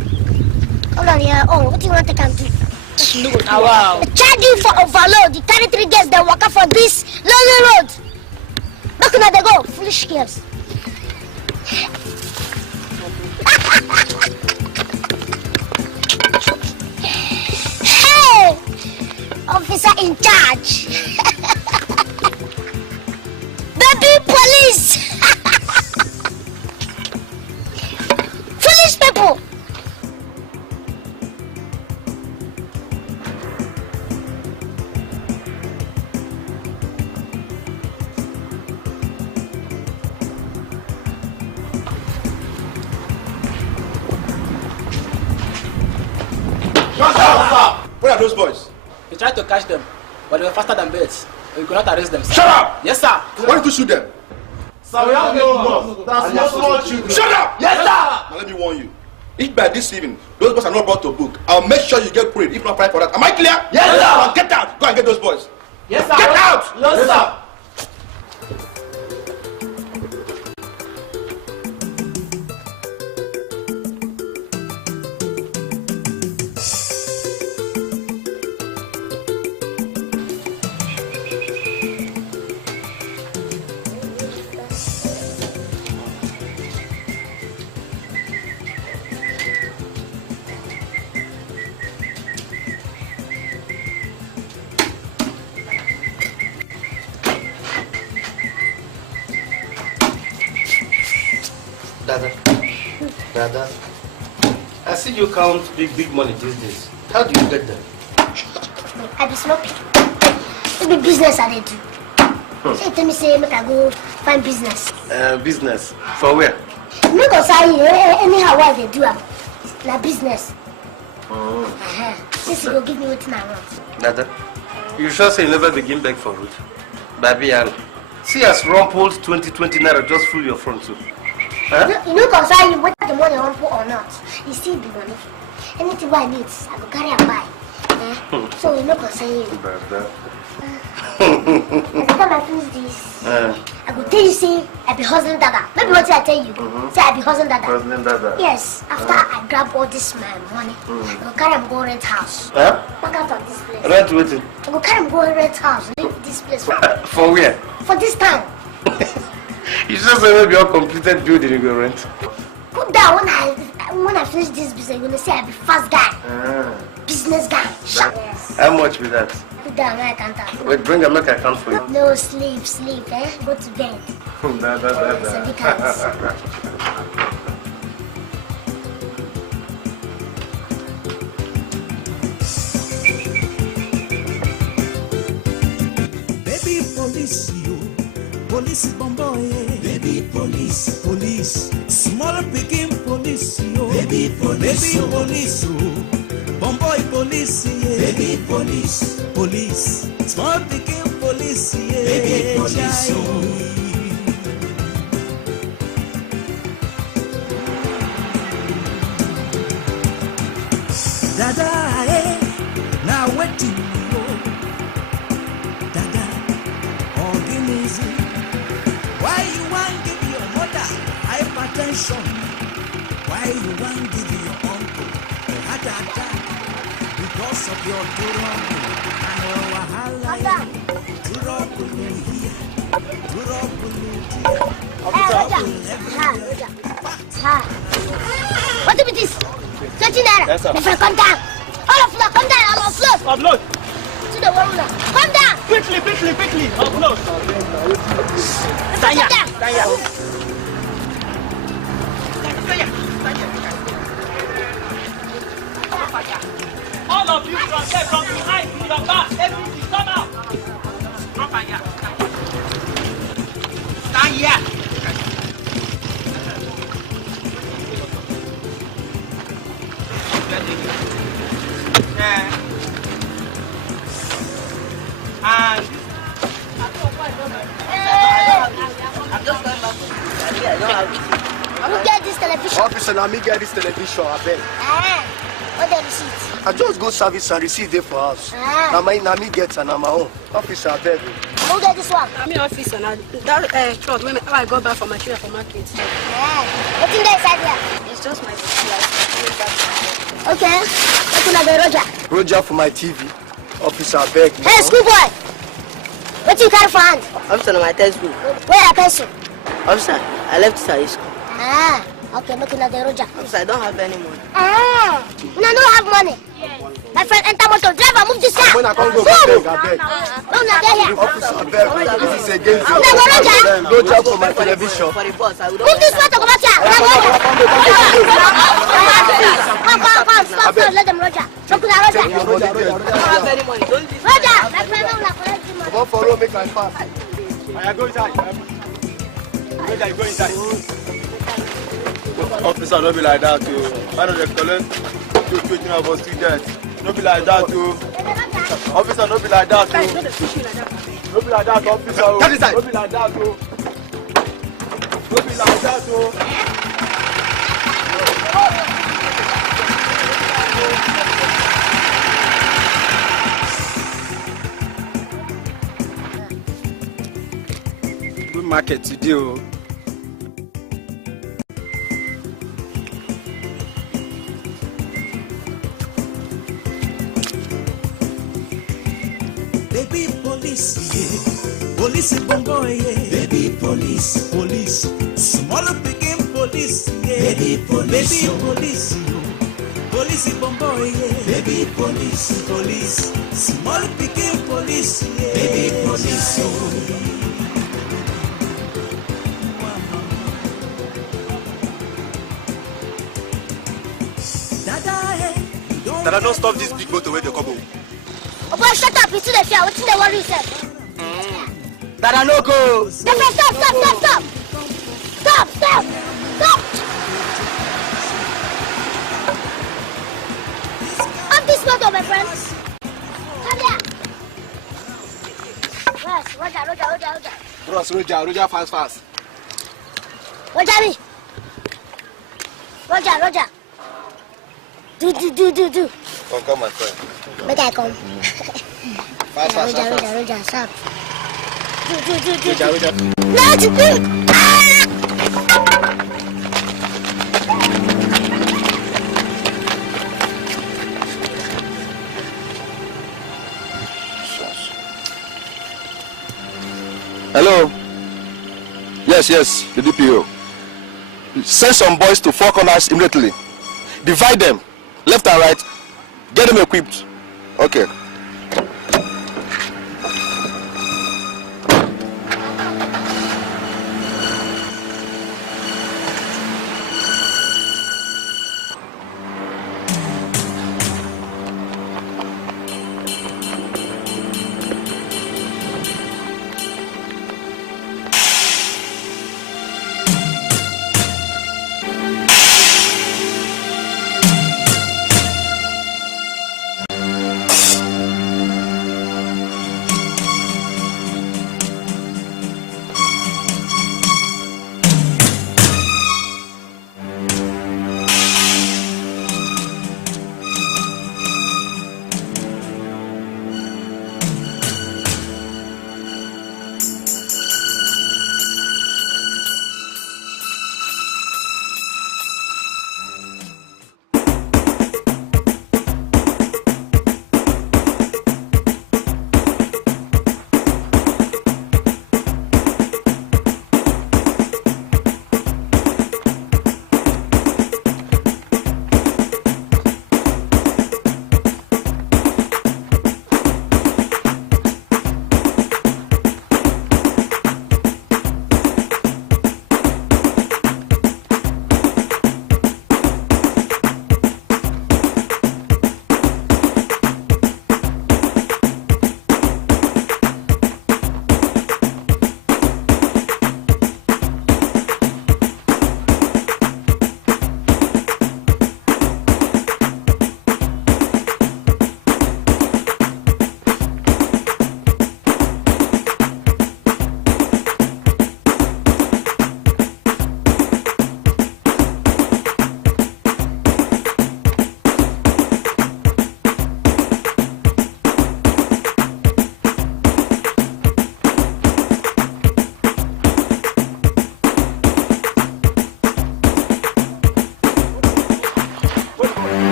Hold on here. Oh, what do you want to come do? Wow. I charge you for overload. You carry 3 girls that walk up for this lonely road. Look at they go. Foolish girls. Hey! in charge. Baby police. Foolish people. Where are those boys? We tried to catch them, but they were faster than birds. We could not arrest them. Shut up! Yes, sir. Why did you shoot them? Sir, we have no boss. That's not small children. Shut up! Yes, sir. Now let me warn you. If by this evening those boys are not brought to book, I'll make sure you get paid. If not, fight for that. Am I clear? Yes, sir. Now get out. Go and get those boys. Yes, sir. Get out! Yes, sir. Dada, I see you count big money these days. How do you get them? I be sloppy. It be business I do. So you tell me say make I go find business. Business? For where? Make us say anyhow what they do na business. Since you go give me what I want. Dada, you sure say you never begin beg for root? Baby, see as rumpled 2020 naira just full your front too. Huh? You know concern you whether the money rumple or not. You still be money. Anything I need, I go carry and buy. So you know concern you. Dada. By the time I finish this, I go tell you say I be hustling dada. Maybe what I tell you. Say I be hustling dada. Hustling dada. Yes. After I grab all this my money, I go carry and go rent house. Huh? Back out of this place. Rent waiting. I go carry and go rent house. Leave this place For where? for this time. You just say maybe your completed building you go rent. Put down when I finish this business, you're gonna say I be fast guy, business guy. Yes. How much with that? Put down when I can't have. Wait, bring a make account for you. No, sleep, Go to bed. So we can't. Police, you. Police bomboy. Baby police. Police. Small picking police, yo. Baby police. Baby police, bomboy police, yeah. Baby police. Police. Small picking police, yeah. Baby police, Dada, now waiting. Why you want give your mother hypertension? Why you want give your uncle a heart attack? Because of your trouble and wahala. Trouble here, What do this? 20 naira. Yes, sir. If I come down, all of you come down. I'll offload. Upload. To the world. Come down. Quickly. Upload. Stand here. All of you from there, from behind, to the back, everything, come out. Stand here. And Who get this television? Officer, now me get this television, I beg. What the receipt? I just go service and receive it for us. Now me get and my own. Officer, I beg. Who get this one? I'm in office and that truck when I go back for my trailer for market. What's in there inside here? It's just my life. Okay. What's in the Roger? Roger for my TV. Officer, I beg. Hey, schoolboy! What you carry for hand? Officer, my textbook. Where are pencil? Officer, I left it at school. Okay, make another Roger. I don't have any money. When I don't have money. Yes. My friend, enter motor. Driver, move this car. When I come go, move. I beg. No, get here. Officer, beg. This is against you. Roger. Roger for my television. For the boss, I will Move this motor, come back here. Come, stop, let them Roger. Look at Roger. I don't have any money. Don't leave. Roger, my friend, I'm not collect the money. Come follow me, can pass. I go inside. Roger, you go inside. Officer, don't be like that, too. Why don't you collect 2 of us students? Don't be like that, too. Officer, don't be like that, too. Don't be like that, officer. Don't be like that, too. Don't be like that, too. Good market today. Baby police, yeah. Police bongo, yeah. Baby police, police. Small begin police, yeah. Baby police, baby police, police bongo, yeah. Baby police, police. Small begin police, yeah. Baby police, Dada, don't stop this big motor where they come home. Oh boy, shut up, you see the fear, what's in the worry yourself? Dada, no go. Stop. Off this motor, my friend. Come here. Yes, Roger. Bros, Roger, fast. Roger. Do. Come, my friend. Make I come. Fast. Roger, stop. Do. Roger. No, to do. Hello. Yes, the DPO. Send some boys to 4 corners immediately. Divide them, left and right. Get them equipped. Okay.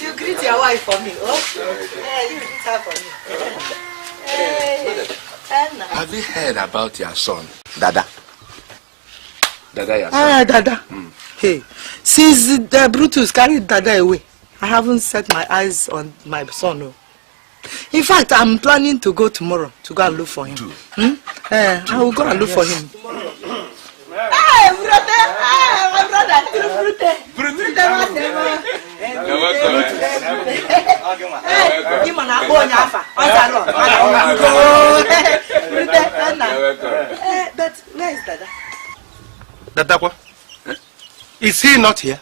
You greet your wife for me, oh? Yeah, you greet her for me. Hey, have you heard about your son, Dada? Dada, your son. Dada. Hey, since the Brutus carried Dada away, I haven't set my eyes on my son. Oh. In fact, I'm planning to go tomorrow to go and look for him. I will go and look for him. Hey, brother! Hey, my brother! Brute! Hey, you man are born Alpha. But where is Dada? Dada what? Is he not here?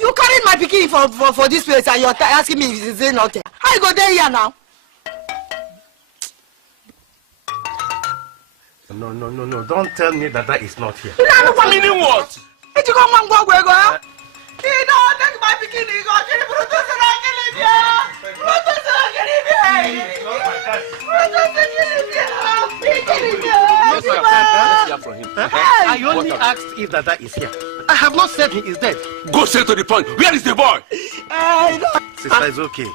You carried my pikin for this place and you're asking me if he's not here. How you go there here now? No. Don't tell me that is not here. Meaning what? Did you come and go? He don't take my pikin. He go kill Brutus and I kill him here. Brutus and I kill him here. I only asked if Dada is here. I have not said he is dead. Go straight to the point. Where is the boy? Sister, it's okay.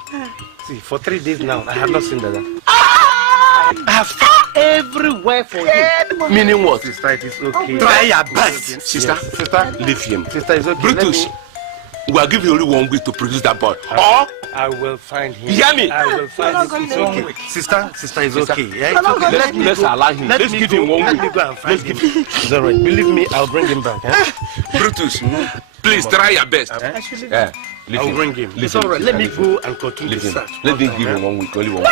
See, for 3 days now, I have not seen Dada. I have searched everywhere for him. Meaning what? Sister, it is okay. Try your best. Sister, leave him. Sister, it's okay. Brutus, we are giving you only 1 week to produce that boy. Or I will find him. Hear me? I will find him. It's okay. Sister, it's okay. Yeah, it's okay. Let's allow him. Let's give him 1 week. Let me go and find him. It's all right. Believe me, I'll bring him back. Brutus, please try your best. Actually, I'll bring him. It's all right. Let me go and continue the search. Let me give him 1 week. Only 1 week.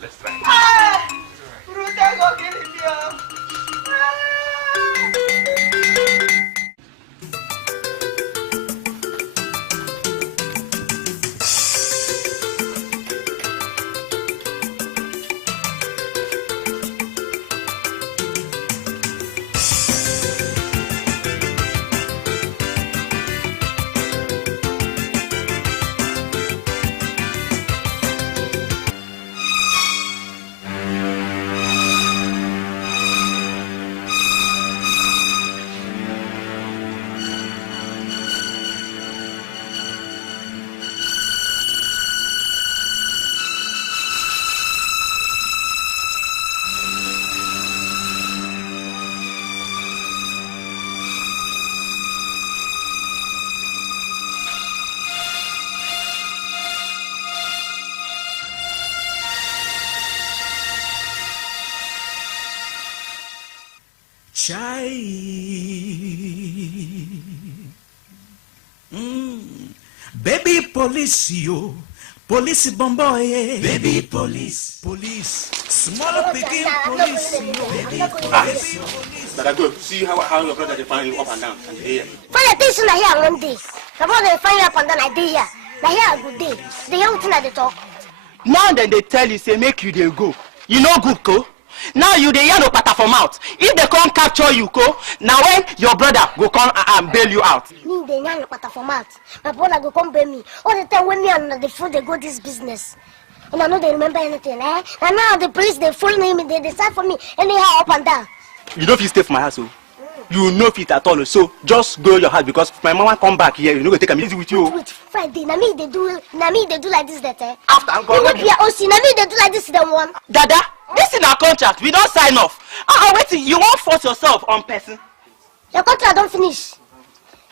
Let's try. Chai. Baby police, yo. Police bomboy. Baby police. Police. Small picking police, yo. Baby police. But I go see how your brother they find you up and down and here. Find a station here one day. The brother they find you up and down like here. Now here a good day. The young thing at the top. Now then they tell you say make you dey go. You know good ko. Now you dey hear no patter for mouth. If they come capture you ko, now when your brother go come and bail you out. Me dey hear no patter for mouth. My brother go come bail me. All the time when me and the fool they go this business. And I know they remember anything, eh? And now the police they follow me, they decide for me anyhow up and down. You know if you stay for my house, oh. You know fit at all, so just go your house because if my mama come back here, you know go take a easy with you. Wait, Friday, na me they do like this that eh? After I'm going. You know Pia Osi, na me they do like this them one. Dada, this is our contract. We don't sign off. Wait, you won't force yourself on person. Your contract don't finish.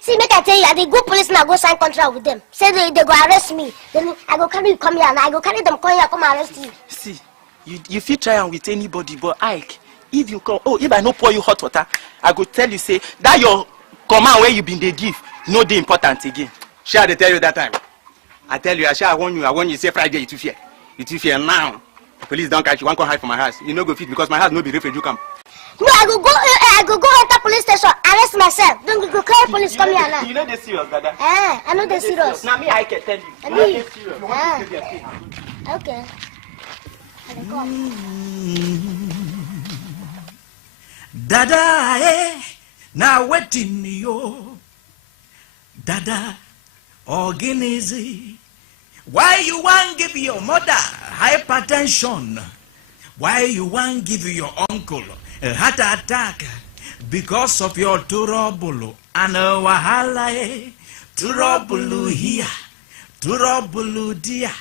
See, make I tell you, I dey go police now go sign contract with them. Say they go arrest me. Then I go carry you come here and I go carry them come here come arrest you. See, you fit try am with anybody, but Ike, if you come, if I no pour you hot water, I go tell you say that your command where you been dey give no dey important again. Shall they tell you that time? I tell you, I warn you say Friday you too fear. You too fear now. Police don't catch you. One can hide from my house. You no go fit because my house no be refugee camp. No, I go enter police station, arrest myself. Don't go call police come here now. You know they serious, Dada. I know they serious. Now me, I can tell you. I You know know you. they serious. You want to take your kid. Okay. I come. Dada, now waiting yo. Dada, organism. Why you want give your mother hypertension? Why you want give your uncle a heart attack? Because of your trouble and wahala. Trouble here, trouble there,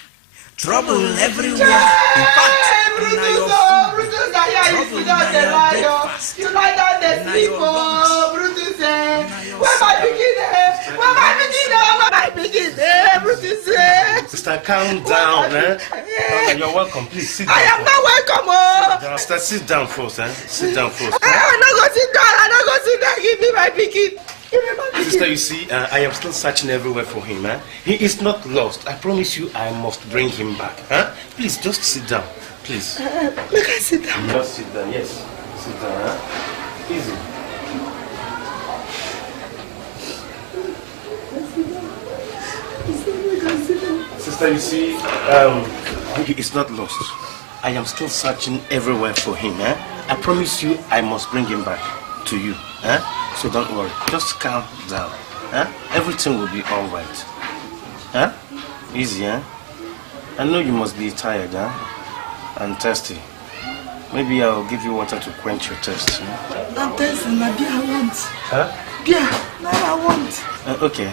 trouble everywhere. In fact, now your food, trouble now your breakfast, now your lunch, where my beginning? Where my beginning? Brutus, Sister, calm down, eh? You're welcome. Please sit down. I am not welcome, Sister, sit down first, eh? Sit down first. I'm not going to sit down. I'm not going to sit down. Give me my pikin. Sister, you see, I am still searching everywhere for him, eh? He is not lost. I promise you, I must bring him back, huh? Please, just sit down, please. Make I sit down. Just sit down, yes. Sit down, huh? Easy. Sister, you see, he is not lost. I am still searching everywhere for him, eh? I promise you, I must bring him back to you, eh? So don't worry, just calm down, eh? Everything will be all right, eh? Easy, eh? I know you must be tired, eh? And thirsty. Maybe I'll give you water to quench your thirst. Eh? I'm thirsty, my beer I want. Huh? Beer, now I want. Okay.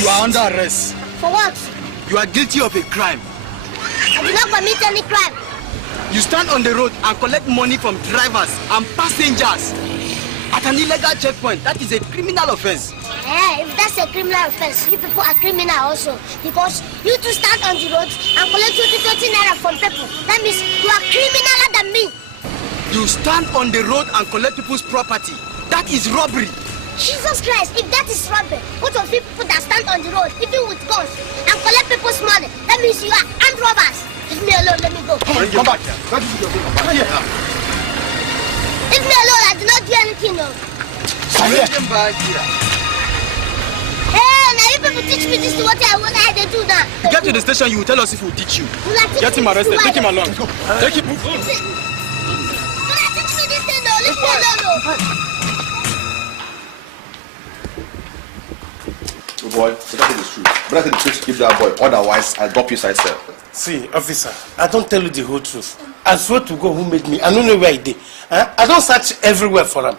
You are under arrest. For what? You are guilty of a crime. I did not commit any crime. You stand on the road and collect money from drivers and passengers at an illegal checkpoint. That is a criminal offense. If that's a criminal offense, you people are criminal also. Because you two stand on the road and collect 20 naira from people. That means you are criminaler than me. You stand on the road and collect people's property. That is robbery. Jesus Christ, if that is robbery, what of you people that stand on the road, even with guns, and collect people's money? That means you are armed robbers. Leave me alone, let me go. Come back here. Leave me alone, I do not do anything. No. Come back here. Hey, now you people teach me this to what I want to do now. Get to the station, you will tell us if we teach you. Get him arrested, take him along. Take him. Do not teach me this thing, no. Leave me alone, no. Oh boy, better the truth. Better the truth to give that boy. Otherwise, I'll drop you side cell. See, officer, I don't tell you the whole truth. I swear to God who made me. I don't know where he did. I don't search everywhere for him.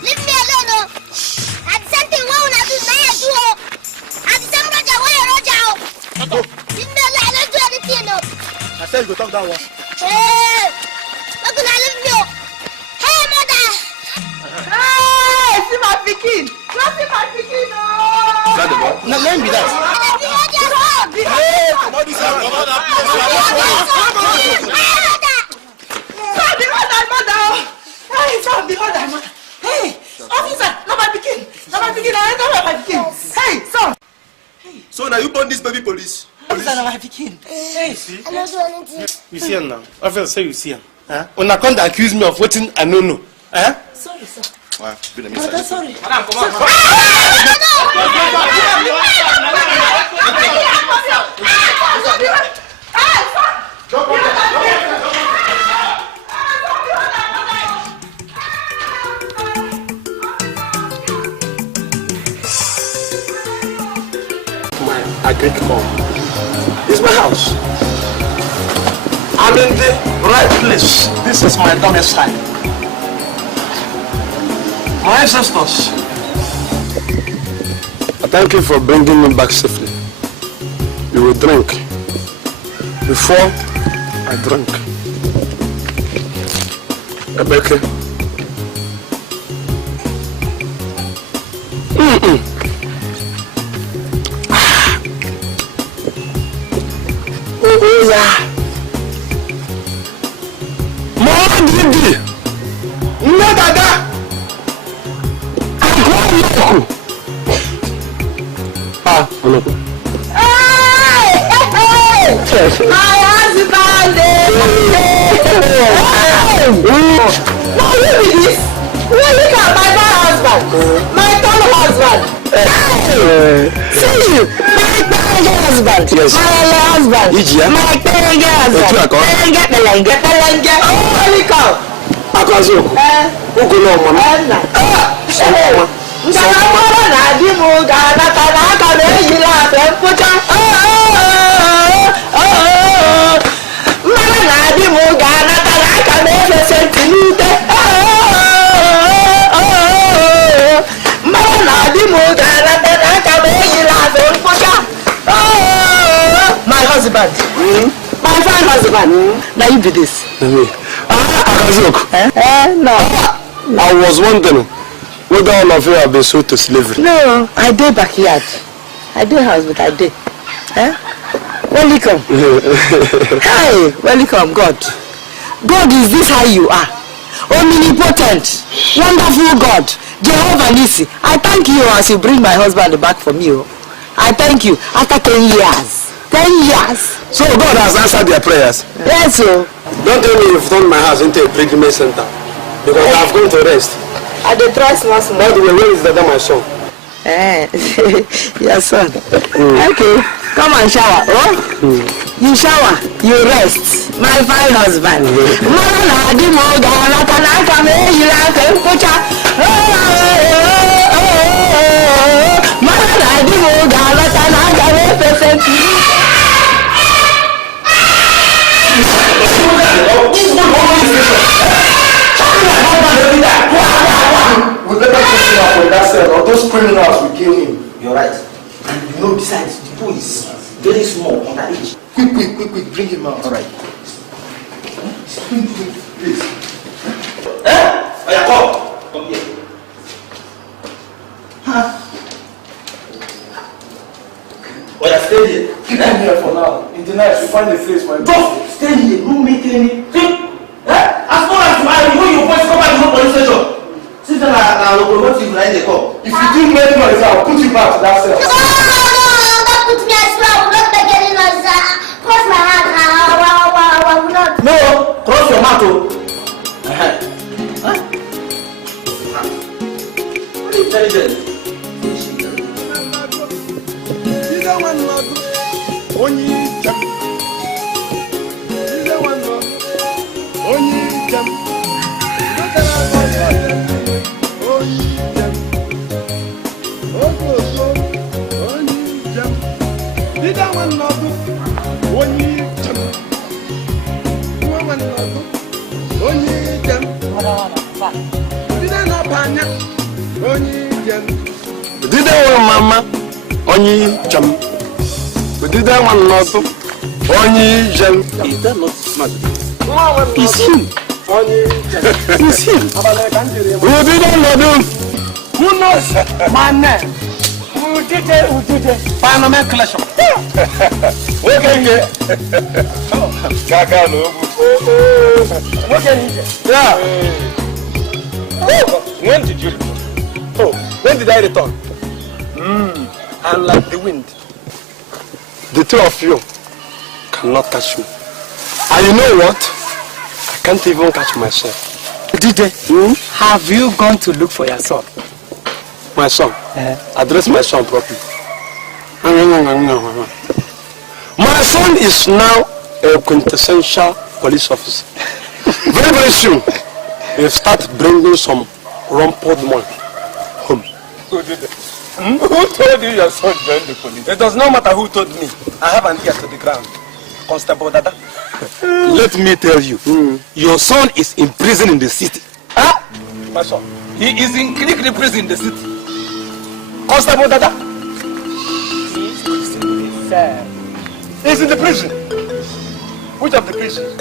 Leave me alone, no. At the same thing, what I do, now I do. At the same Roger, why Roger? Leave me alone, I don't do anything, no. I said you go talk that one. Hey, look at leave me. Hey, mother. Hey, see my pikin. Don't see my pikin, no. No, let me be that. Hey, come on, this one. Hey, officer, no my pikin. No my pikin, I don't have my pikin. Hey, son. So now you born this baby police? Officer, no my pikin. Hey, I don't do anything. You see him now. Officer, say you see him. When I come to accuse me of waiting, I don't know. sorry, sir. Well, be the Brother, sorry. Madam, come on. I drink more. This is my house. I'm in the right place. This is my domicile. My ancestors. I thank you for bringing me back safely. You will drink. Before I drank. Ebeke. Oh yeah. Odidi! Nadada! Agwaloku! Ah, Onoku. Hey! My husband! Now look at this! Look at my husband! My third husband! See you! My third husband! Yes. My husband! My third husband! Pelenge! Holy cow! Akazuku. Ugono mama. Ngalawara na di mu ga na aka na eyila abe mpucha. Mara na di mu ga na aka na ebe sentinite. Mara na di mu ga na aka na eyila abe mpucha. My husband. My fine husband. Now you do this. No. I was wondering whether all of you have been sold to slavery. No, I did backyard. I did house, but I did. Welcome. Hi, welcome, God. God, is this how you are? Omnipotent, wonderful God, Jehovah Nissi. I thank you as you bring my husband back for me. I thank you after 10 years. 10 years. So God has answered their prayers? Yes, sir. Don't tell me you've turned my house into a pilgrimage center. Because I've gone to rest. I dey trust my son. By the way, where is Dada, my son? Your son. Okay, come and shower. You shower, you rest. My fine husband. We better take him out from that cell, or those criminals will kill him. You're right. And you know, besides, the boy is very small, underage. Quick, bring him out. All right. Please. Come here. Stay here. Keep him here for now. In the night, we find a place for him. Just stay here. No make any. As far as you when your voice come back to the police station. Since then, I will promote you when they come. If you do make noise, I'll put you back to that cell. No, don't put me as well. I will not make any noise. Cross my hand. I will not. No, cross your mouth. What is intelligent? Mama, only jam. We didn't want not to. Only jam. Is that not smart? It's him. It's him. We didn't know him. Who knows my name? Who did it? Panama clash. What can you get? Gaga no. What can you get? Yeah. When did you return? Oh, when did I return? And like the wind. The two of you cannot catch me. And you know what? I can't even catch myself. Dide, have you gone to look for your son? My son? Address my son properly. My son is now a quintessential police officer. Very, very soon, he'll start bringing some rumpled money home. Who told you your son joined the police? It does not matter who told me. I have an ear to the ground. Constable Dada. Let me tell you, your son is in prison in the city. Huh? My son, he is in Kirikiri prison in the city. Constable Dada. He's in the prison. Which of the prisons?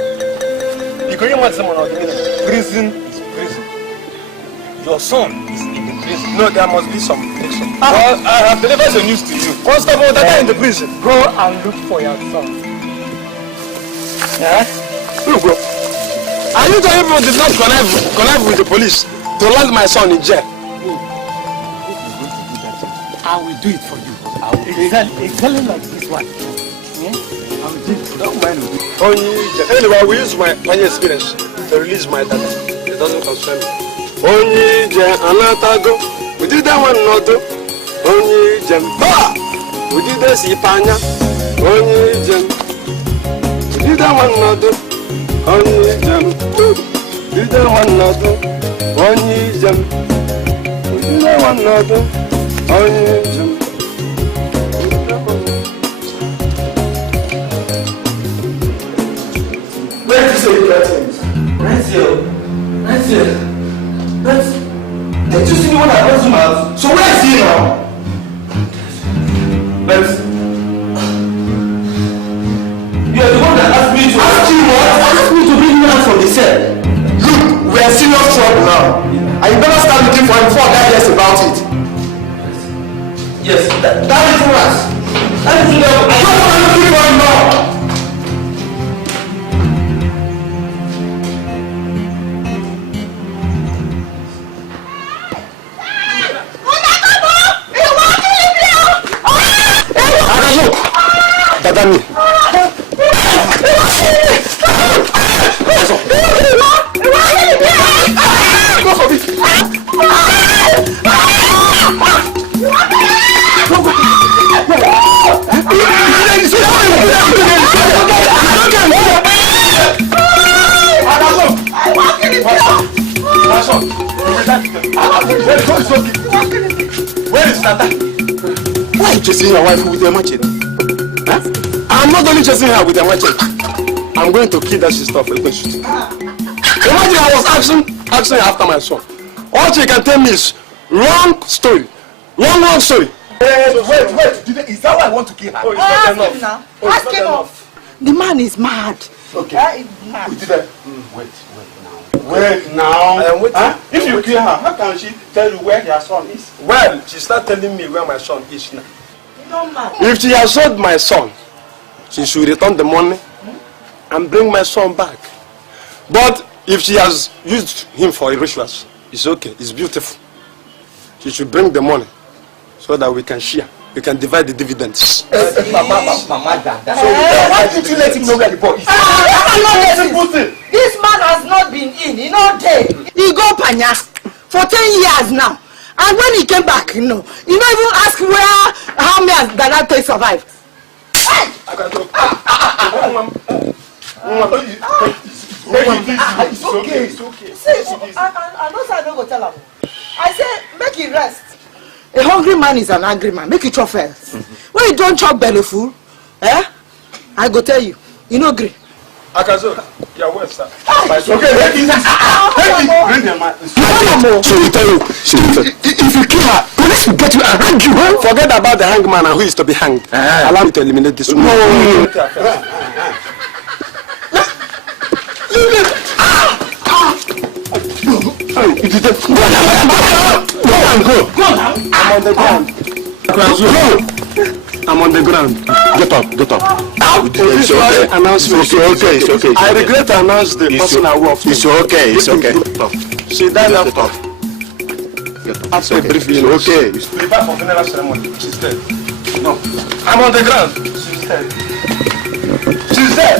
Because you want someone or the prison is prison. Your son is in the prison. No, there must be some connection. Well, I have delivered the news to you. Constable Dada in the prison. Go and look for your son. Yeah? Look, bro. Are you the people did not connect with the police to land my son in jail? I will do it for you. Exactly like this one. Yeah? I will do it. Don't mind me. Anyway, we use my experience to release my data. It doesn't concern me. Only Anatago. We did that one not do. Only Jemba. We did this Ipanya. Only Jem. We did that one not do. Only Jem. We did that one not do. Only Jem. We did that one not do. Only Jem. Where did you say you got things? Right here. Did you see the one that brought him out? So where is he now? But you are the one that asked me to ask you what? Asked me to bring him out from the cell. Look, we are in serious trouble now. And you better start looking for him before I hears about it. Yes, that is worse. That is enough. I don't want to look for him now. Dadami. Where is Tata? Why are you chasing your wife with a machete? Huh? I'm not only chasing her with a machete. I'm going to kill that sister for a shoot. Imagine I was asking after my son. All she can tell me is wrong story. Wrong story. Wait. Is that why I want to kill her? Oh, it's not enough. Ask him off. The man is mad. Okay. Mad. Wait now. Huh? If you kill her, how can she tell you where your son is? Well, she started telling me where my son is now. Don't mind. If she has sold my son, she should return the money and bring my son back. But if she has used him for rituals, it's okay, it's beautiful. She should bring the money so that we can share. We can divide the dividends. Mama, Dada. So why didn't you let him know where the boy is? This man has not been in day. He go Panya for 10 years now. And when he came back, he don't even ask how many Dada take survive. Hey! It's okay. See, I know I don't go tell him. I say, make it rest. A hungry man is an angry man. Make it chop first. When you don't chop belly full, I go tell you, agree. Akazo, your words, sir. Okay, let it. Bring them, man. So we tell you, if you kill her, police will get you and hang you. Forget about the hangman and who is to be hanged. Allow me to eliminate this one. No. Go now. I'm on the ground. I'm on the ground. Get up. It's okay. It's okay. I regret to announce the person I work for. It's okay. She died after. After a brief illness. It's okay. Prepare for funeral ceremony. She's dead. No. I'm on the ground. She's dead.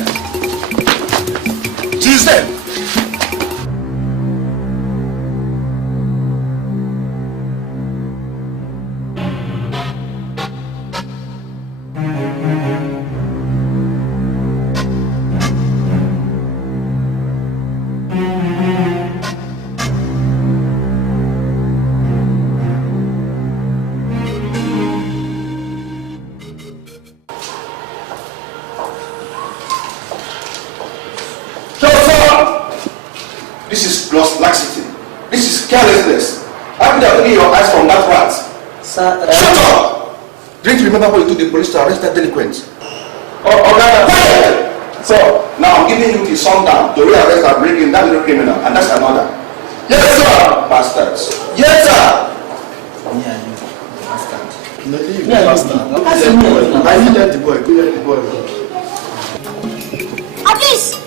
This is laxity. This is carelessness. How could you have taken your eyes from that rat? Sir, Shut up! Didn't you remember when you took the police to arrest that delinquent? Quiet! So, now I'm giving you the sundown to rearrest and bring in that little criminal, and that's another. Yes, sir! Bastards. Yes, sir! I needed the boy. At least.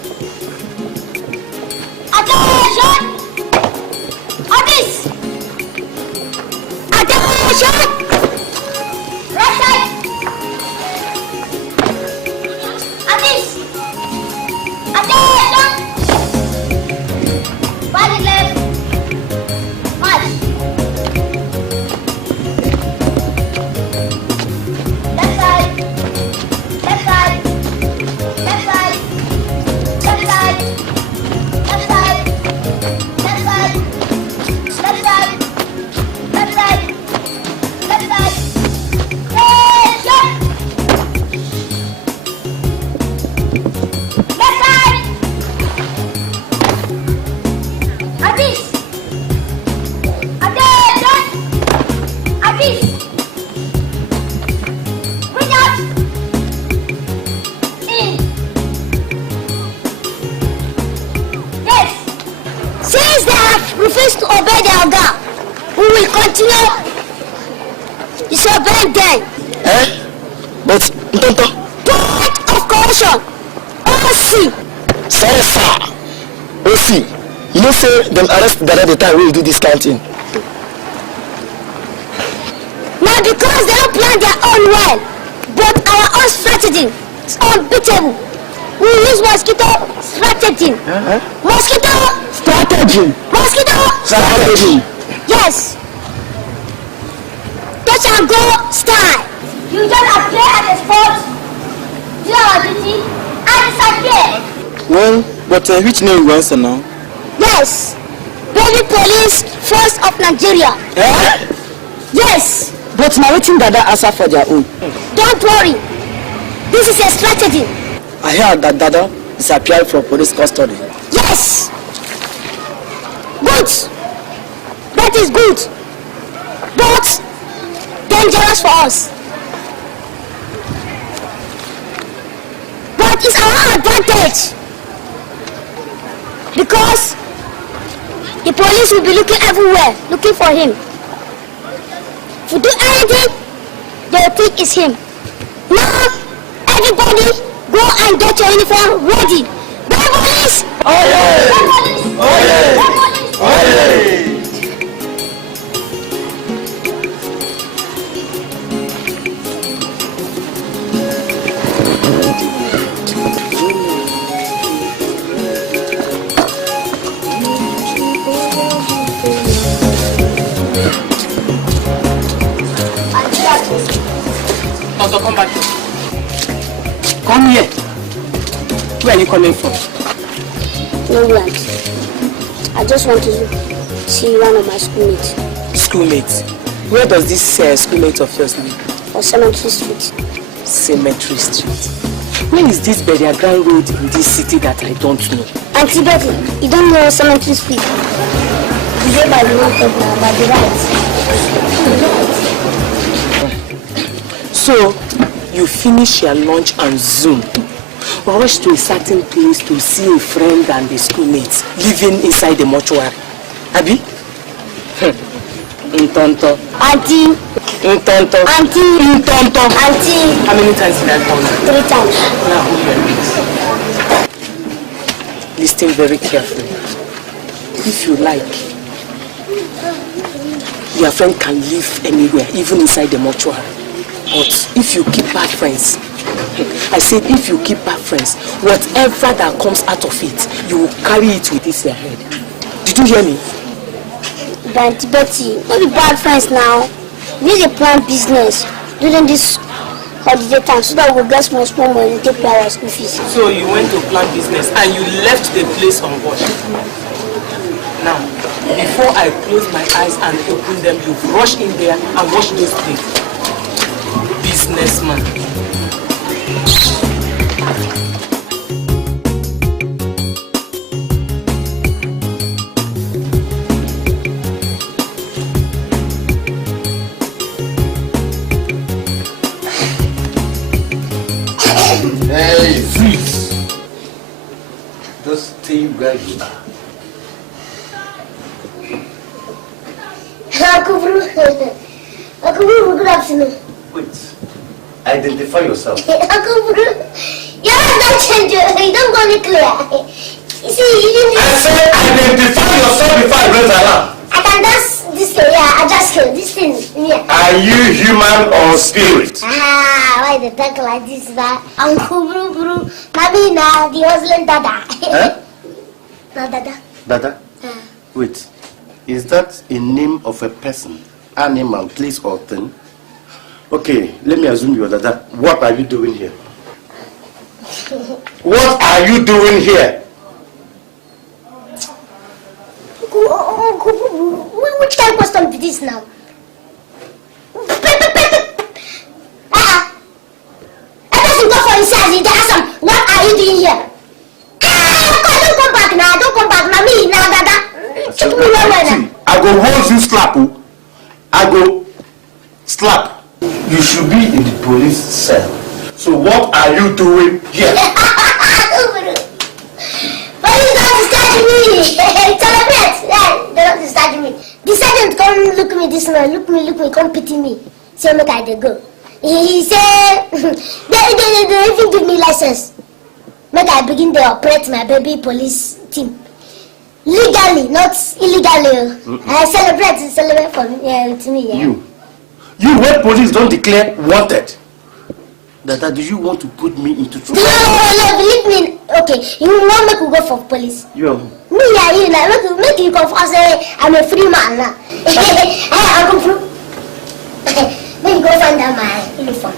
Since they have refused to obey their God, we will continue disobeying them. But, Ntonto. Point of correction. OC. Sorry, sir. OC. You know, say them arrest Dada the time we do this counting. Now because they don't plan their own well, but our own strategy is unbeatable. We use mosquito strategy. Mosquito strategy. Mosquito strategy. Yes. Touch and go style. You just appear at the spot, do our duty, and disappear. Well, but which name you answer now? Yes. Baby Police Force of Nigeria. Yes. But narrating Dada answer for their own. Don't worry. This is a strategy. I heard that Dada is appearing for police custody. Yes. Good. That is good. But dangerous for us. But it's our advantage. Because the police will be looking everywhere, looking for him. If we do anything, they will think it's him. Now, everybody, go and get your uniform ready. Go police! Oye! Go police! Oye! Go police! Oye! Also, come back here. Come here. Where are you coming from? Nowhere. I just want to see one of my schoolmates. Schoolmates? Where does this schoolmate of yours live? On Cemetery Street. Cemetery Street. When is this burial ground road in this city that I don't know? Auntie Betty, you don't know Cemetery Street. You go by the left now, by the right. So, you finish your lunch and zoom. Rush to a certain place to see a friend and a schoolmate living inside the mortuary. Abi? Ntonto. Auntie. Ntonto. Auntie. Ntonto. Auntie. How many times did I call you? 3 times. Now hold your lips. Listen very carefully. If you like, your friend can live anywhere, even inside the mortuary. But if you keep bad friends, I said if you keep bad friends, whatever that comes out of it, you will carry it with this your head. Did you hear me? Auntie Betty, don't be bad friends now. We need a plan business during this holiday time so that we'll get small money to pay our school fees. So you went to plan business and you left the place unwashed. Now, before I close my eyes and open them, you rush in there and wash those plates. Businessman. Hey, freeze! Just stay where you are. Good afternoon. Wait. Identify yourself. Your eyes don't change. You don't go any clear. You see, you didn't... I said identify yourself before I raise alarm. I can dance this thing, yeah. I just kill this thing, yeah. Are you human or spirit? Why they talk like this, man? Uncle Bru, Mami, na the hustling Dada. No, Dada. Dada? Wait. Is that a name of a person, animal, place, or thing? Okay, let me assume you're Dada. What are you doing here? What are you doing here? Which kind of question is this now? I doesn't go for inside. They ask him, what are you doing here? Don't come back now. Don't come back now. Me now, Dada. I said, go once you slap, I go slap. You should be in the police cell. So what are you doing here? Police don't discharge me. Celebrate. They don't discharge me. The sergeant come look me this man, look me, come pity me. Say make I dey go. He say they even give me license. Make I begin to operate my baby police team. Legally, not illegally. I celebrate for with me. Yeah. You when police don't declare wanted. That do you want to put me into trouble? No, believe me. Okay, you want me to go for police? You. Me, yeah, you like make you come for say I'm a free man now. I go through. Let me go find out my uniform.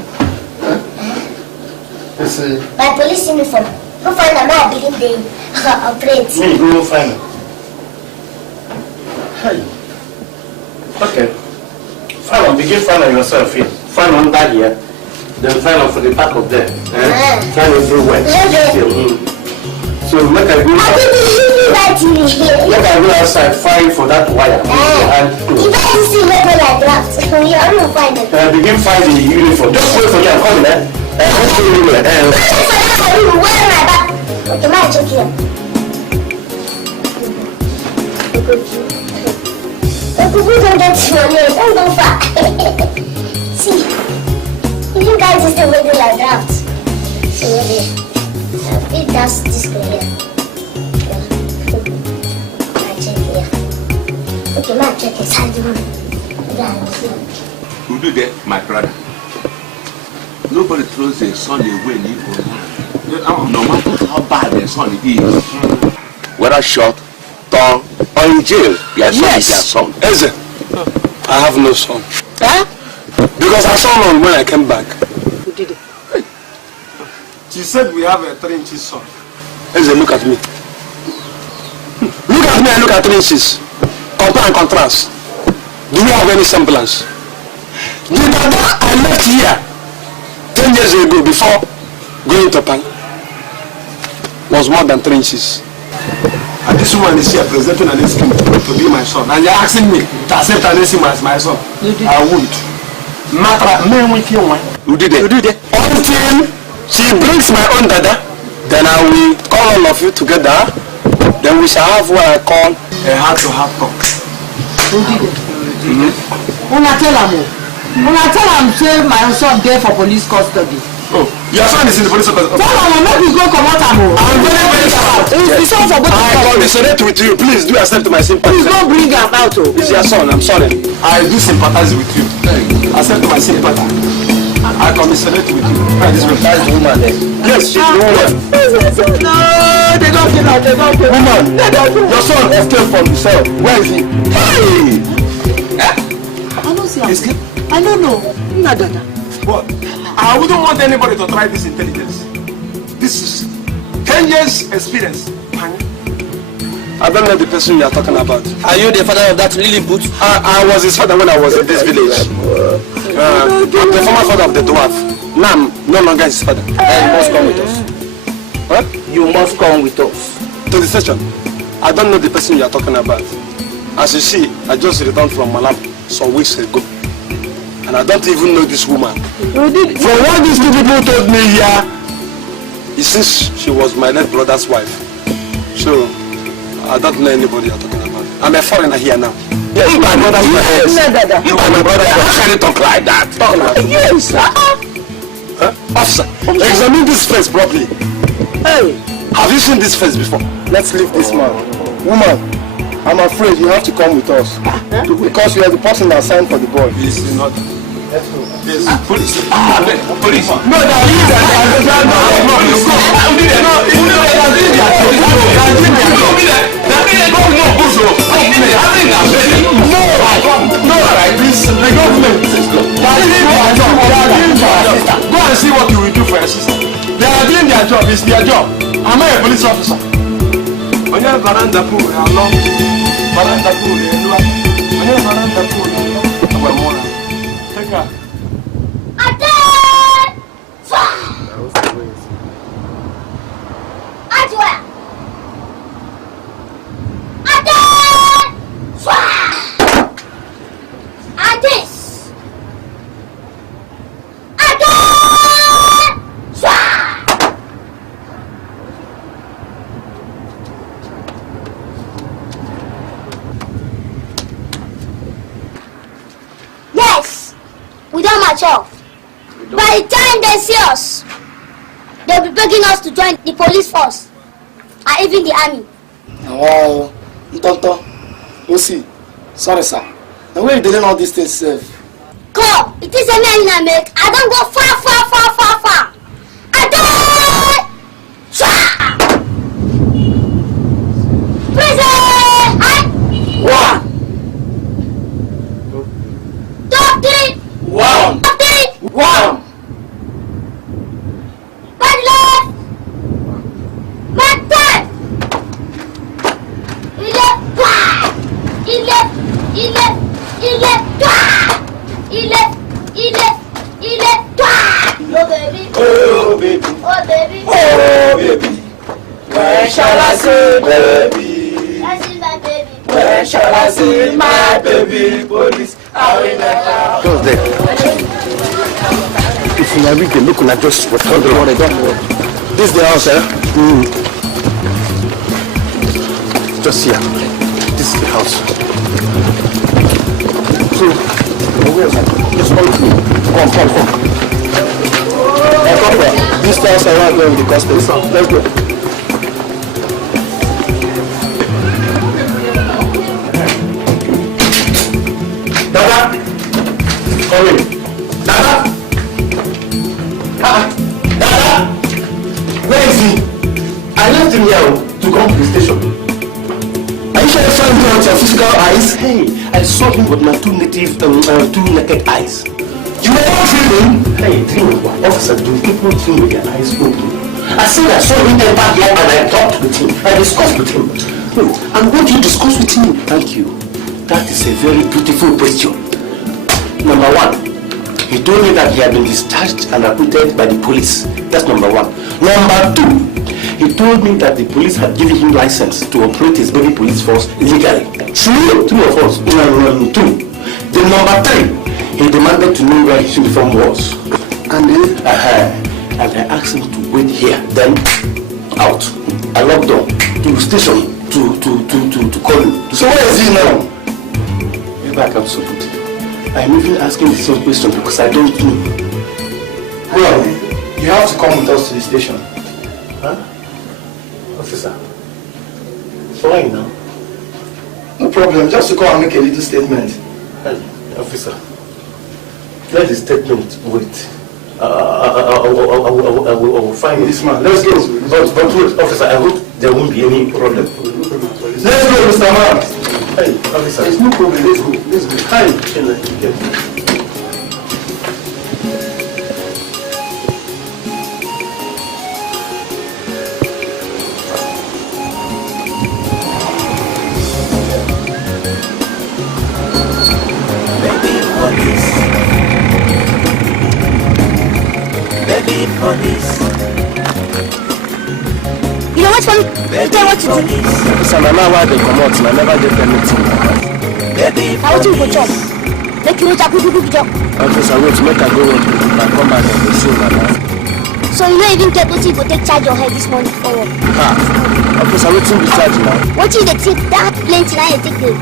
My police uniform. Go find out my begin day operate. Me go find it. Hey. Okay. Find on, begin finding yourself here. Find on that here. Then find out for the back of them. Find everywhere. So make I go. Make I go outside, find for that wire. If I see weapon like that, you don't find it. Begin finding the uniform. Just wait for me. I'm coming. Where my back? Okay, my check here. Don't get money. Don't go far. See, you guys just the way they like that. So maybe that's this girl here. My check here. Okay, my check is hard to Who do that, my brother? Nobody throws their son away and you go. No matter how bad their son is, whether shot, torn, or in jail, your son is your son. Eze, I have no son. Huh? Because I saw none when I came back. Who did it? She said we have a 3-inch son. Eze, look at me. Look at me and look at 3 inches. Compare and contrast. Do you have any semblance? The Dada I left here 10 years ago before going to Pan was more than 3 inches. And this woman is here presenting an scheme to be my son. And you're asking me to accept an scheme as my son. I won't. Who did it? Until she brings my own Dada, then I will call all of you together. Then we shall have what I call a heart-to-heart talk. Who did it? Una tell am say my son there for police custody. Oh, your son is in the police custody. Tell am make we go comot am o. I'm very proud. It's son for both of us. I commiserate with you. Please do accept my sympathy. Please don't bring am out o. It's your son. I'm sorry. I do sympathize with you. Accept my sympathy. I commiserate with you. This woman there. Yes, she's the woman. No, they don't kill her. They don't kill her. Woman, your son escaped from the cell. Where is he? Hey! I don't see him. I don't know. Not Dada. But I wouldn't want anybody to try this intelligence. This is 10 years experience. I don't know the person you are talking about. Are you the father of that Lilliput? I was his father when I was in this village. I'm the former father of the dwarf. Now I'm no longer his father. Then you must come with us. What? You must come with us. To the station. I don't know the person you are talking about. As you see, I just returned from Malam some weeks ago. And I don't even know this woman. From what these two people told me here, it seems she was my late brother's wife. So, I don't know anybody you're talking about. I'm a foreigner here now. Yes, you my brother's wife. You are my brother's wife. How can you talk like that? Talk like that. Yes, Officer, examine this face properly. Hey, have you seen this face before? Let's leave this man. Woman, I'm afraid you have to come with us. Because you are the person that signed for the boy. This is not. Let's go. Yes. Police. Police. No, go and see what you will do for your sister. They are doing their job. It's their job. Am I a police officer? When you veranda pool, along veranda pool, when you veranda pool, take her. at all. By the time they see us, they'll be begging us to join the police force and even the army. Wow, Ntonto, Osi, sorry sir. Now where are you doing all these things, sir? Come, it is a man I make. I don't go far. I don't. Prison! 1, 2, 3. 1, 2, 3. 1. Bad left. Bad time. Il est. Oh baby. Oh baby. Oh baby. Oh baby. When shall I see baby? I see my baby. When shall I see my baby? Police, I will never. What's there? If you are reading, look like just what's on the water. This is the house, eh? Just here. This is the house. So, just come. Come here. This house around there with the customs. Let's go. Dada! Come in. Dada! Dada! Where is he? I left him here to come to the station. Are you sure you saw him with your physical eyes? Hey, I saw him with my two naked eyes. You were not dreaming? Hey, dreaming what? Officer, do people dream with their eyes open? I said I saw him enter here and I talked with him. I discussed with him. And what did you discuss with him? Thank you. That is a very beautiful question. Number 1, he told me that he had been discharged and acquitted by the police. That's number 1. Number 2, he told me that the police had given him license to operate his baby police force illegally. True, 2 of us. 2. Then number 3, he demanded to know where his uniform was. And then? And I asked him to wait here, then out. I locked down to the station to call him. So where is he now? Maybe I can solve it. I'm even asking the same question because I don't know. Well, you have to come with us to the station. Huh? Officer, why now? No problem, just to come and make a little statement. Hey, officer, let the statement wait. I will find this man. Let's go. But wait, officer, I hope there won't be any problem. Let's go, Mr. Man. Hey, officer. There's no problem. Let's go. Let's go. Hi. Baby police. You know what, you tell what to do. Officer, my man, why they come out? I never get anything. Baby I want you to go job. Make you quick job. Officer, wait, make I go and come back and see my man. So you don't even care what you go take charge of her this morning for work. Officer, what's in the charge now? What you they take that plenty now you take the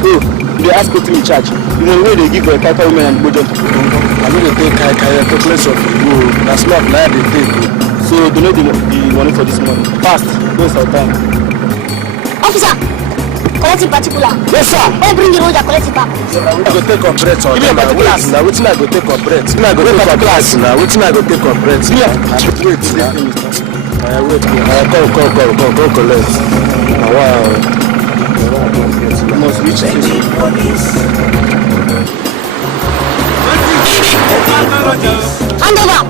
Go. They ask what in charge. You know where they give a type of women and go jump. I know they take calculation of you. That's not now they take. So they know the money for this money. Fast. Waste our time. Officer, collect in particular. Yes, sir. When bring the road, collect it back. I go take up breath. Give me a particular. Now, what's I go take up breath? I go take up class. Now, what's I go take up breath? Wait. Go collect. Wow. You must reach police. Hand over.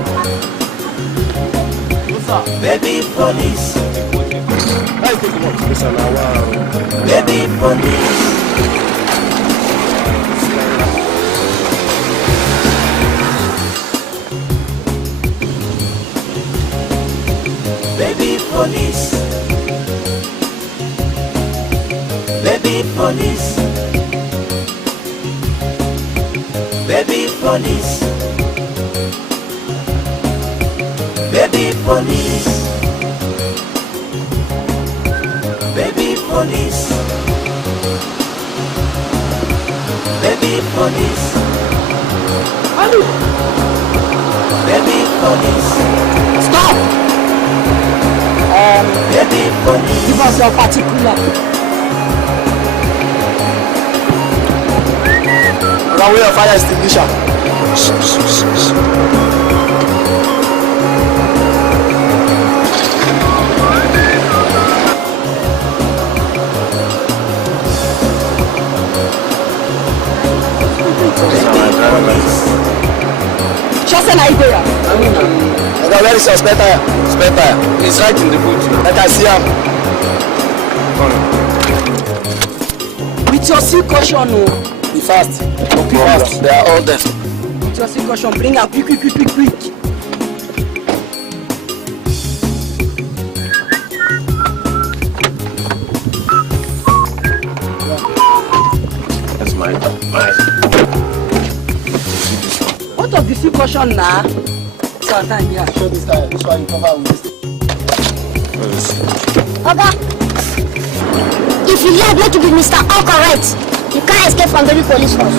Baby police. Baby police. Baby police. Baby police. Baby police. Baby police. Baby police. Baby police. Baby police. Stop! Baby police. Give us your particular. Run away your fire extinguisher. Just an idea. Okay, where is your spare tire? Spare tire. It's right in the boot. I can see him. With your sea caution, no. Be fast. Be fast. They are all there. With your sea caution, bring her quick. That's mine. What of the sea caution now? Show this tire. This one you cover with this. Oga, if you like not to be Mr. All Correct, you can't escape from the police force.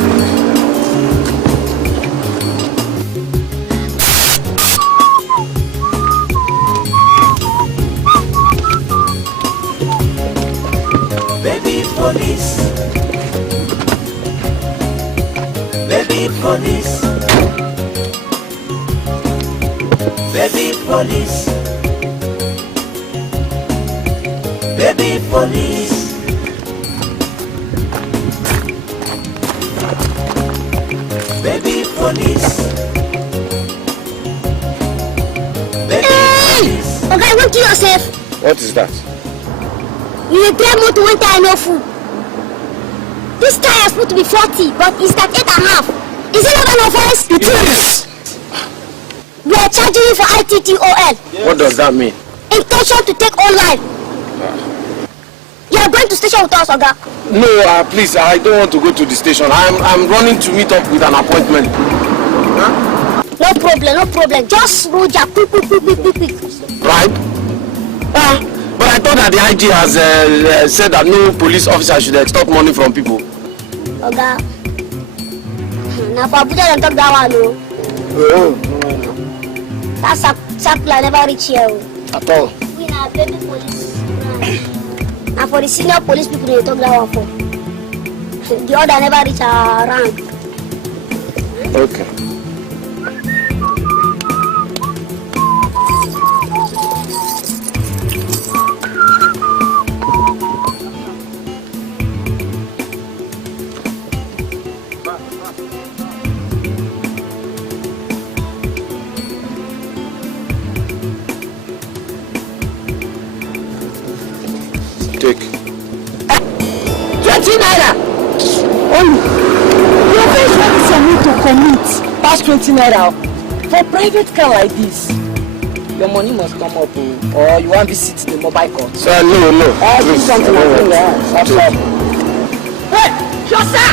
Baby police. Baby police. Baby police. Baby police. Baby police. Baby police. Okay, won't you yourself? What is that? You will drive motor when tire no full. This tire is supposed to be 40, but it's at 8.5. Is it not an offense? It is. We are charging you for ITTOL. What does that mean? Intention to take all life. You are going to station with us, Oga. No, please, I don't want to go to the station. I'm running to meet up with an appointment. Huh? No problem. Just roll your quick. Right? But I thought that the IG has said that no police officer should extort money from people. Oga, now for Abuja don't talk that one, no. That circular never reach here. At all. We are baby police. And for the senior police people, they talk that one for. The other never reach our rank. Okay. Take. 20 naira. Only. Your face what is your need to commit past 20 naira. For private car like this, your money must come up, or you want to visit the mobile court. Sir, no. I'll do something like that. Hey, Josa!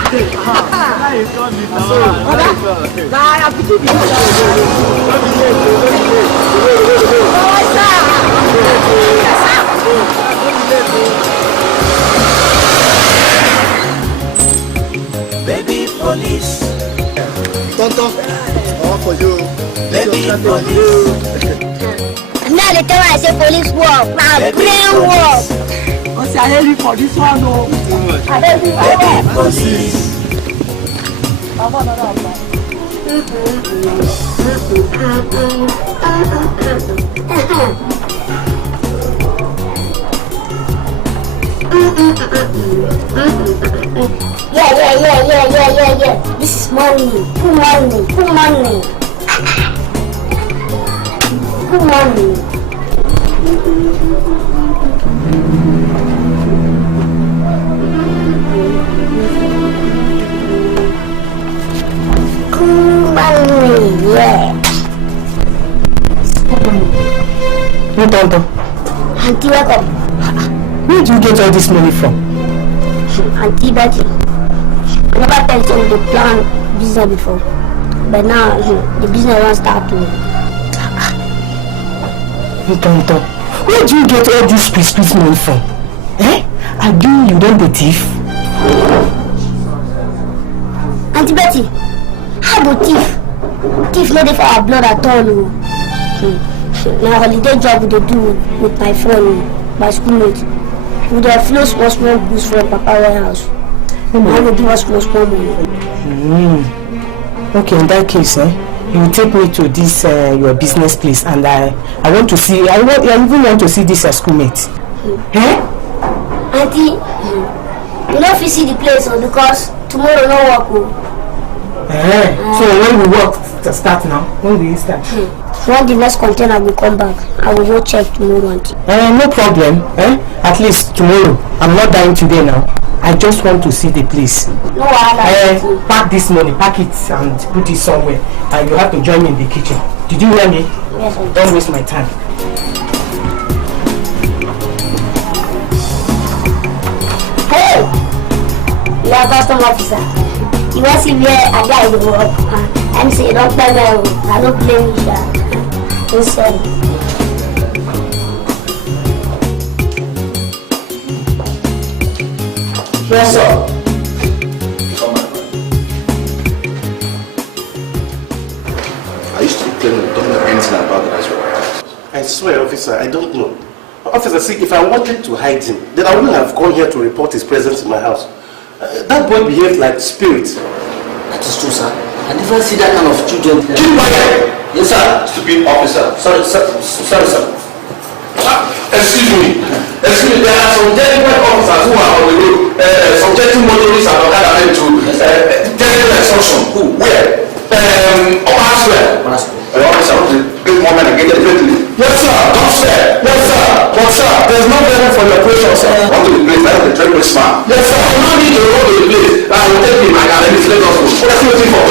Baby police. Tonton, all for you. Baby police. Now they tell I say police work. Now brain work. I hate you for this one, no. I hate you for Baby police. Yeah. This is money. Good money. Yeah. No, Tonto. Auntie, welcome. Where do you get all this money from? Auntie Betty. I never tell you the plan business before. But now the business won't start to. Tonto, where do you get all this split money from? I do you don't be thief? Auntie Betty, how about thief? Thief no dey for our blood at all. Na holiday job we dey do with my friend, my schoolmate. We dey flow small goods from Papa warehouse. I go give us small money. Okay, in that case, you will take me to this your business place, and I want to see. I even want to see this schoolmate. Auntie, you don't fit see the place because tomorrow no work. So when we work to start now, when will you start? When the next container will come back, I will go check tomorrow, Auntie. No problem. At least tomorrow. I'm not dying today now. I just want to see the place. No wahala. Pack this money, pack it and put it somewhere. And you have to join me in the kitchen. Did you hear me? Yes, Auntie. Don't waste my time. Hey! You are custom officer. You want to see where a guy will work. I'm saying don't play well. I don't blame you. Listen. Yes, sir. I used to claim you don't know anything about that as well. I swear, officer, I don't know. Officer, see, if I wanted to hide him, then I wouldn't have come here to report his presence in my house. That boy behaved like spirit. That is true, sir. I never see that kind of children. Yes, sir. Stupid officer. Sorry, sir. Excuse me, there are some delinquent officers who are on the road subjecting motorists and other men to terrible extortion. Who? Where? Owoh. Officer, big moment and get it quickly. Yes, sir. Don't swear. Yes, sir. But sir, there's no better for your operation, sir. Come to the place. That's the very smart. Yes, sir. I don't need to go to the place. I will take him. I can let him let us go. What are you waiting for?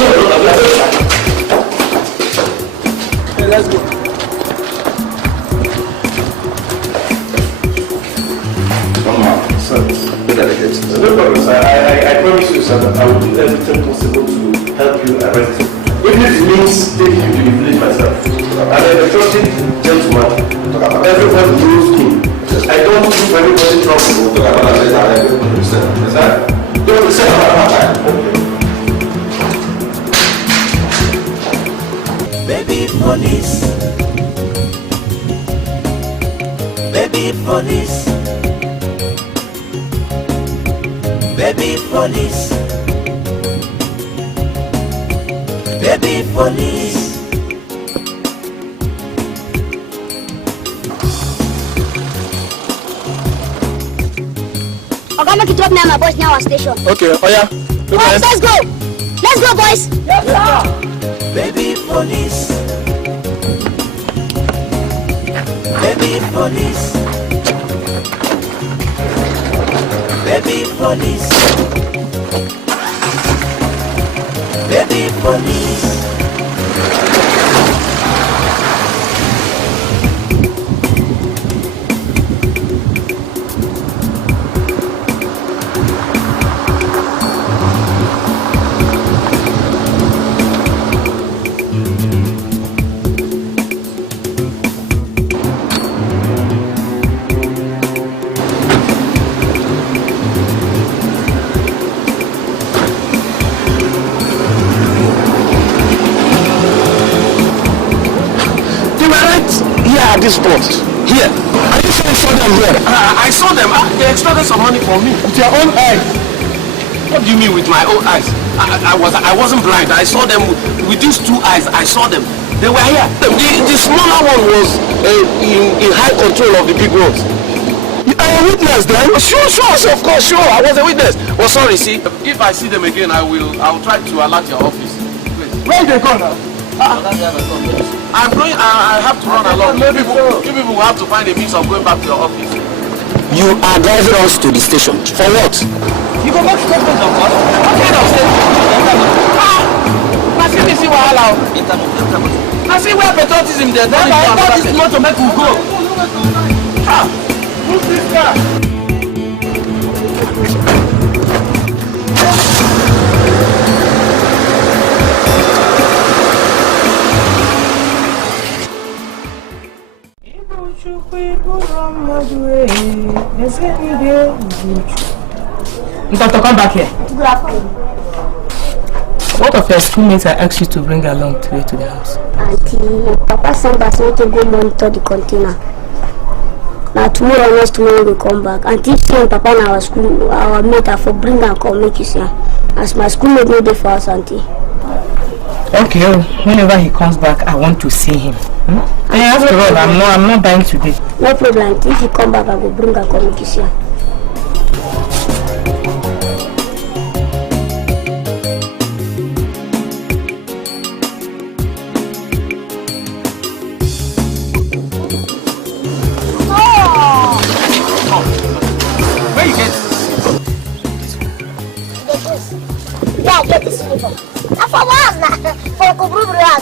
Hey, let's go. No problem, sir. I promise you, sir, that I will do everything possible to help you arrest him. Even if it means taking you to the village myself. And I trust him, gentleman. Everybody knows him. I don't give anybody trouble. Don't say about my time. Baby police. Baby police. Baby police. Baby police. Okay, make it drop me and my boys now at station. Okay, oh yeah. Boys, let's go! Let's go, boys! Yes, sir! Baby police. Baby police. Baby police. Baby police. At this spot. Here. Are you sure you saw them here? I saw them. They extorted some money from me. With your own eyes. What do you mean with my own eyes? I wasn't blind. I saw them with these two eyes. I saw them. They were here. The smaller one was in high control of the big ones. I am a witness then? Sure, of course, sure. I was a witness. Well, sorry, see. If I see them again, I'll try to alert your office. Please. Where they go now? I'm going. I have to run along. You people will have to find a means of going back to your office. You are driving us to the station. For what? You go back to the station, of course. What kind of station? I see me see wahala. I see where patriotism there. That is not to make you go. Who's this guy? Doctor, come back here. Good afternoon. What of your schoolmates I asked you to bring along today to the house? Auntie, Papa sent us to go monitor the container. Now tomorrow, next tomorrow we come back. And if seeing Papa and our mate are for bring and come make you see. As my schoolmate no dey for us, Auntie. Okay, whenever he comes back, I want to see him. After all, I'm not dying today. No problem, Auntie. If he come back, I will bring and come make you see.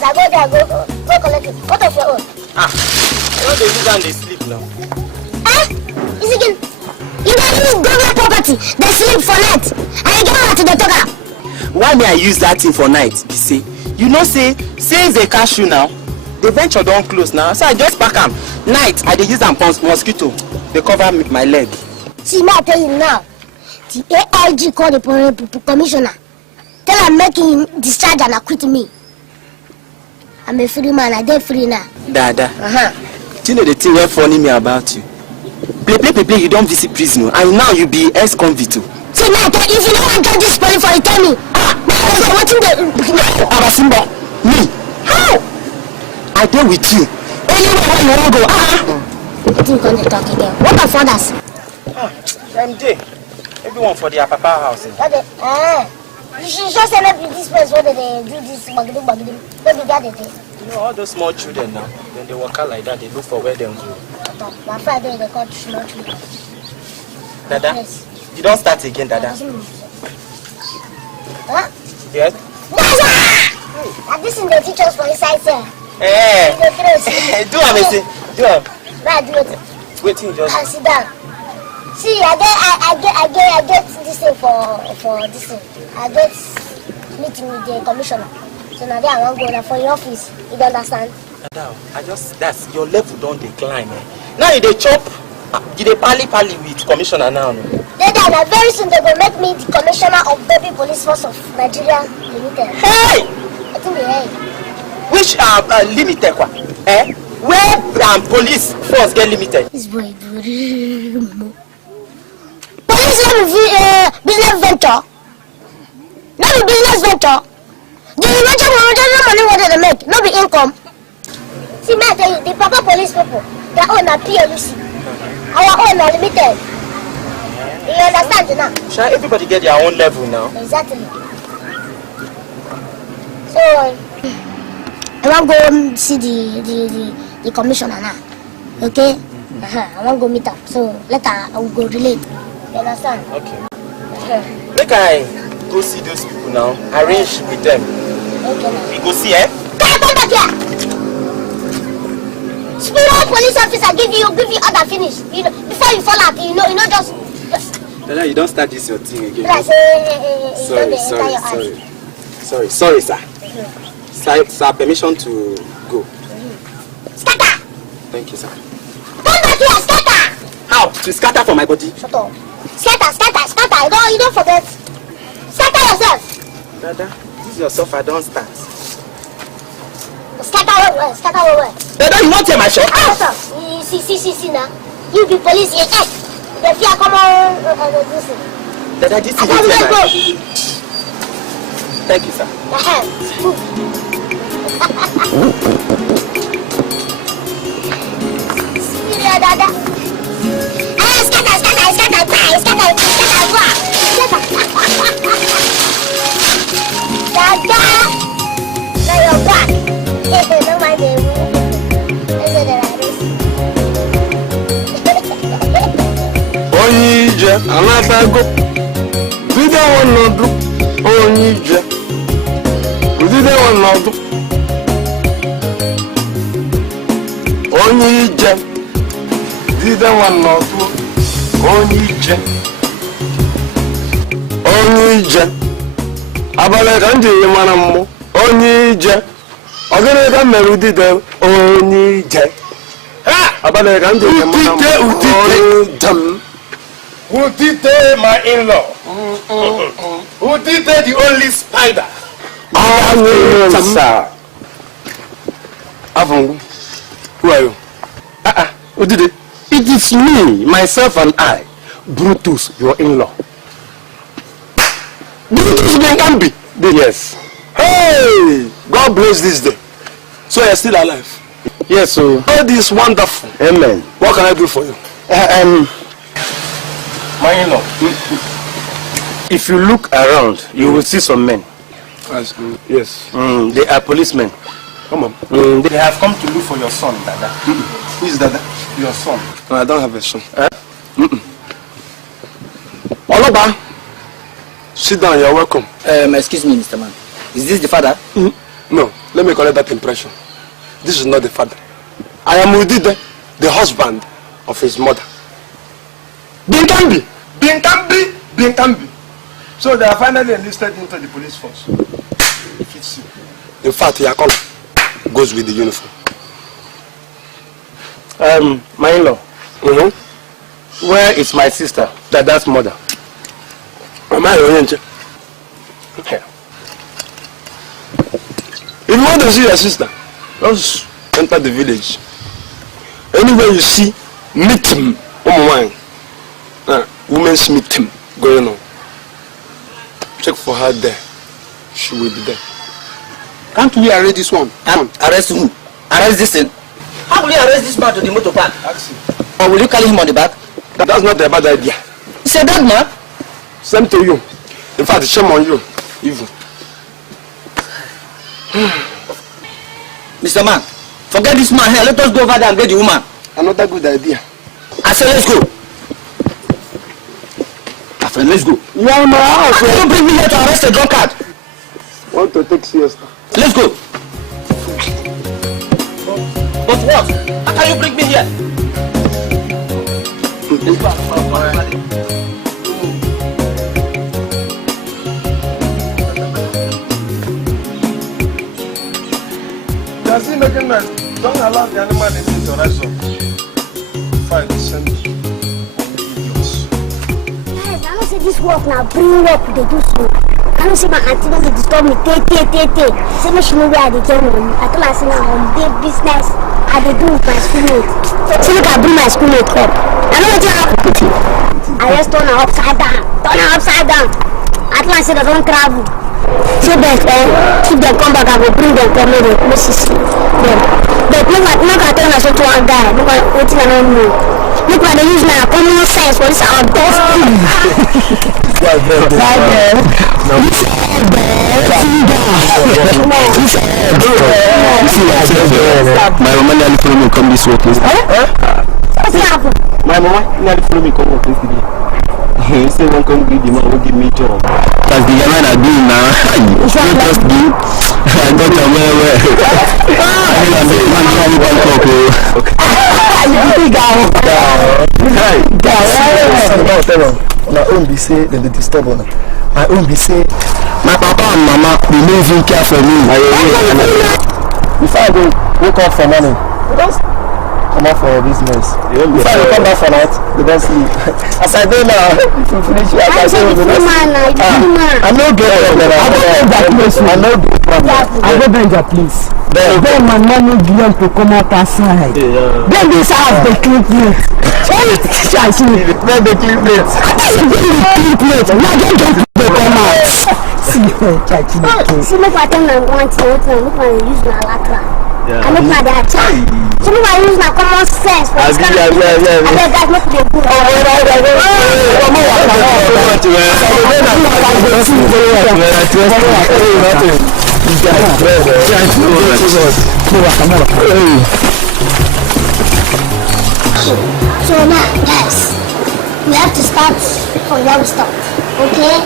I go there, go collect it. What of your own? You know they use and they sleep now. Is again? You don't use government property, they sleep for night. And you give her to the talker. Why may I use that thing for night? You see, you know say the cashew now, the venture don't close now. So I just pack them. Night, I dey use them for mosquito. They cover my leg. See, may I tell you now, the AIG called the commissioner. Tell him making him discharge and acquit me. I'm a free man, I get free now. Dada, do you know the thing that funny me about you? Play, you don't visit prison, and now you be ex-convict. See, now, if you don't want to get this police for you, tell me. What's in the... Abasimba, me? How? I deal with you. Anywhere you want to go, What are you going to talk again? What of others? I'm there. Everyone for their papa house. You should just say maybe this place where they do this bagidoo. Maybe that they do. You know all those small children now, when they walk out like that, they look for where they go. My Friday they call small children. Dada, yes. You don't start again, Dada. Huh? Yes? And this is the teachers for inside here. Do amazing. Do it. Right, do it. Wait, you just. Sit down. See, I get this thing for this thing. I get meeting with the commissioner. So now I want to go for your office. You don't understand? Dada, that's your level don't decline. Now you dey chop, you dey pally with commissioner now. Then very soon they will make me the commissioner of Baby Police Force of Nigeria Limited. Hey! I think hey. Which limited kwa? Where police force get limited? This boy police business venture. Not a business venture. The money what they make, not the income. See, may I tell you, the Papa police people, their own are PLC. Our own are limited. You understand now? Shall everybody get their own level now? Exactly. So, I want to go see the commissioner now. Okay? I want to go meet up. So, later I will go relate. You understand? Okay. Make I go see those people now. Arrange with them. Okay. We go see, eh? Come back here! Spirit police officer give you other finish. You know, before you fall out, you know, just. Dada, you don't start this your thing again. Like, Sorry, sir. Sir, permission to go. Scatter! Thank you, sir. Come back here, scatter! How? To scatter for my body? Shut up. Scatter! You don't forget. Scatter yourself! Dada, this is your suffer, don't start. Scatter where? Dada, you won't take my shot? See now. You be police here. The fear come on. Dada, this is it. Thank you, sir. Dada. Now you're back. No mind them. Onye anatago Zide wanodu Onye Zide wanodu Onye Zide wanodu Onye Abale kanje yemana mmo Onye Ogene ka meru dide Onye Abale kanje yemana mmo Udite, my in-law. Udite, the only spider. Sir. Avongu, who are you? Who did it? It is me, myself and I, Brutus, your in-law. Brutus Bengambi? Yes. Hey! God bless this day. So you're still alive? Yes, so. God is wonderful. Amen. What can I do for you? My in-law, if you look around, you will see some men. That's good. Yes. They are policemen. Come on. They have come to look for your son, Dada. Who is Dada? Your son. No, I don't have a son. Oloba, sit down, you're welcome. Excuse me, Mr. Man. Is this the father? No, let me correct that impression. This is not the father. I am Udide, the husband of his mother. Binkambi! So they are finally enlisted into the police force. In fact, your color goes with the uniform. My in-law. Where is my sister, Dada's mother? Am I your angel? Okay. If you want to see your sister, just enter the village. Anywhere you see meeting, women's meeting going on, check for her there. She will be there. Can't we arrest this one? Arrest who? Arrest this thing? How will you arrest this man to the motor park? Or will you carry him on the back? That's not a bad idea. It's a bad man. Same to you. In fact, shame on you. Evil. Mr. Man, forget this man here. Let us go over there and get the woman. Another good idea. I said, let's go. My friend, let's go. Yeah, my house. Don't bring me here to arrest a drunkard. Want to take siesta? Let's go. But what? How can you bring me here? Let's go. You are still making noise. Don't allow the animal instinct to rise up. Fine, send idiots. Guys, I don't say this work now. Bring up, they do so. I don't see my auntie don't disturb me. Say me she know where I dey get money. I told her say now on day business I dey do with my schoolmate. So look, I bring my schoolmate up. I know what you happen. I just turn her upside down. I told her say they don't travel. So then, if they come back, I will bring them come here. Let me see them. But look at tell her so to one guy. Look at what I don't know. Look what they use now. Common sense for this our best thing. My mama nearly follow me come this way, please. What's happened? My mama nearly follow me come work this day. He say won't come give the man will give me job. That's the man I do now. You just do. I don't know where. My own be say then they disturb on. My own be say my papa and mama they no even care for me. If I go wake up for morning, just come out for business. If I come back for night, they don't sleep. As I do now, if you finish here, I say we don't sleep. I know get I know I go bring your place. Then my mom will give them to come out outside. Then this house they clean plate. Then they clean plate. Now don't get to come out. See, look what I'm wanting. Look what I use my lacra. I look at that child. So look what I use my common sense. I bet guys look the good. So now, guys, we have to start from where we stopped. Okay?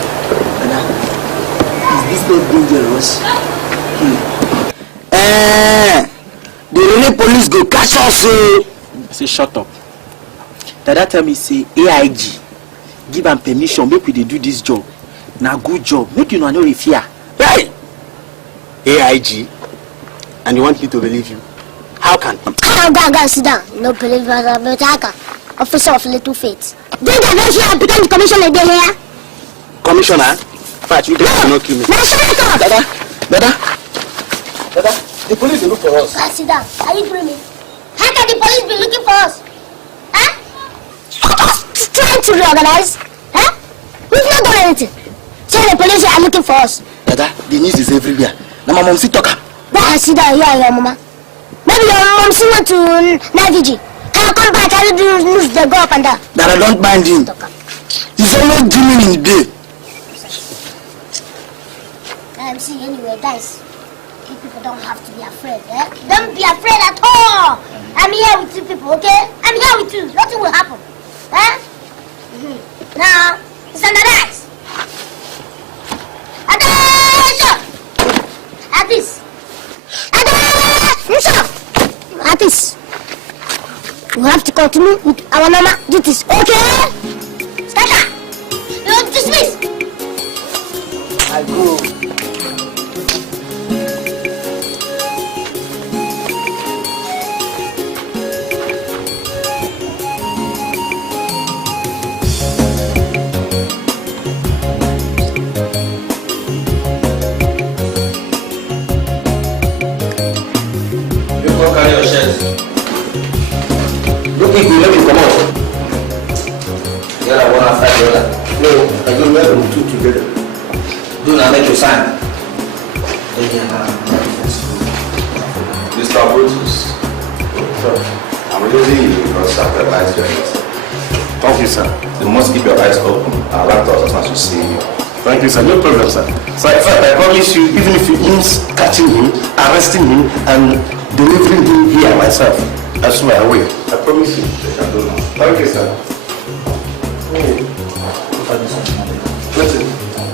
Is this not dangerous? The really police go catch us. Say shut up. Dada tell me say AIG give am permission make we dey do this job. Na good job. Make you no fear. Hey! AIG? And you want me to believe you? How can? Go sit down. No believe me. Officer of little faith. Then the version I become the commissioner here. Commissioner? In fact, you don't kill me. Now shut up! Dada, Dada, the police will look for us. Sit down. Are you dreaming? How can the police be looking for us? Huh? Trying to reorganize? Huh? We've not done anything. So the police are looking for us. Dada, the news is everywhere. Now my mom sit talk. Sit down here, your mama. Maybe your mom see went to Navigi. Can come back and do news they go up and down. Dada, don't mind him. He's always dreaming in the day. See, anyway, guys, you people don't have to be afraid, eh? Don't be afraid at all. I'm here with you people, okay? I'm here with you. Nothing will happen, eh? Now, it's on the rise. Attention! At this. Attention! At this. We have to continue with our normal duties, okay? Scatter! You're dismissed. I go. Carry your shirt. Look if you let me come out. Here I want to fight the other. No, I don't wear them two together. Do not make you sign. Mr. Brutus, I'm using you because I've advised you. Thank you, sir. You must keep your eyes open. Our laptops as much as see you. Thank you, sir. No problem, sir. So in fact, I promise you, even if it means catching him, arresting him, and delivering him here myself, I swear I will. I promise you. Thank you, sir. Listen,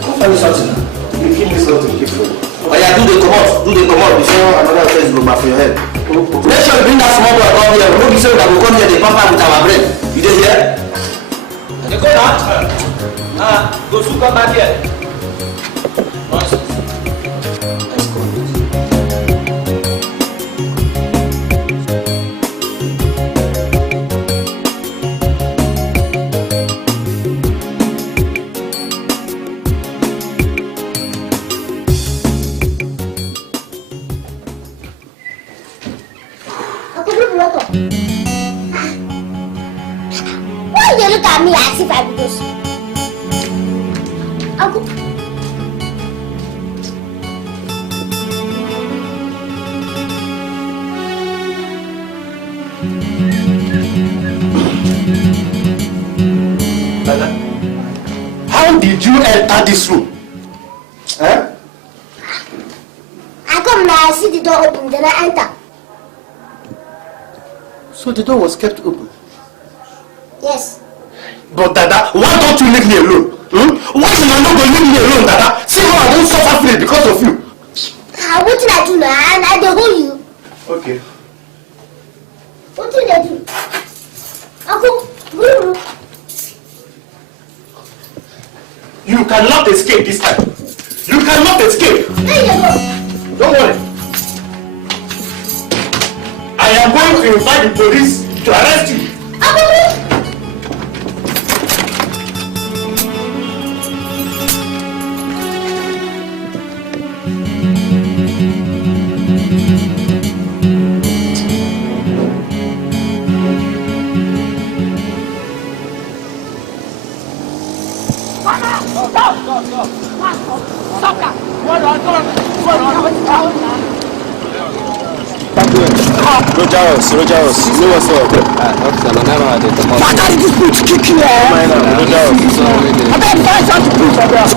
go find something. You give me something, keep food. Oh yeah, do the commode before another face go back for your head. Make sure you bring that small boy come here. No be say that we come here, they pamper with our brain. You dey hear? They go now. Go soon come back here. Nonsense. Let's go. Why you look at me as if I'm this? Uncle. How did you enter this room? Eh? I come now, I see the door open, then I enter. So the door was kept open? Yes. But Dada, why don't you leave me alone? Why did you not go leave me alone, Dada? See how I don't suffer free because of you. What did I do now? And I don't hold you. Okay. What did I do? Uncle, go. You cannot escape this time. You cannot escape. There you go. Don't worry. I am going to invite the police to arrest you. Rogers, you know what's up? Officer, I never had it. I got this bitch kick you, eh? I bet find something to prove for them.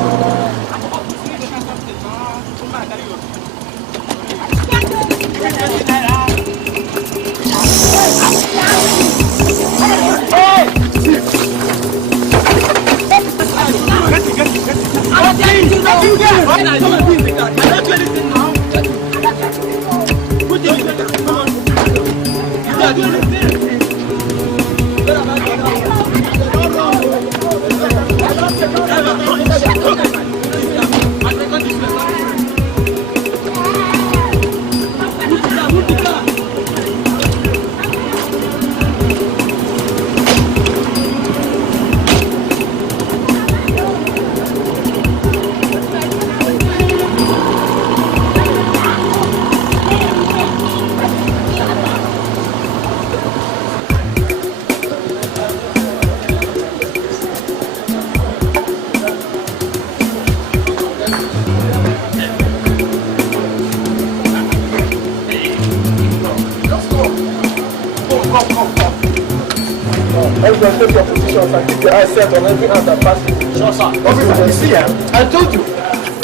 your eyes set on every hand that passes. Sure, sir. Officer, you see, I told you.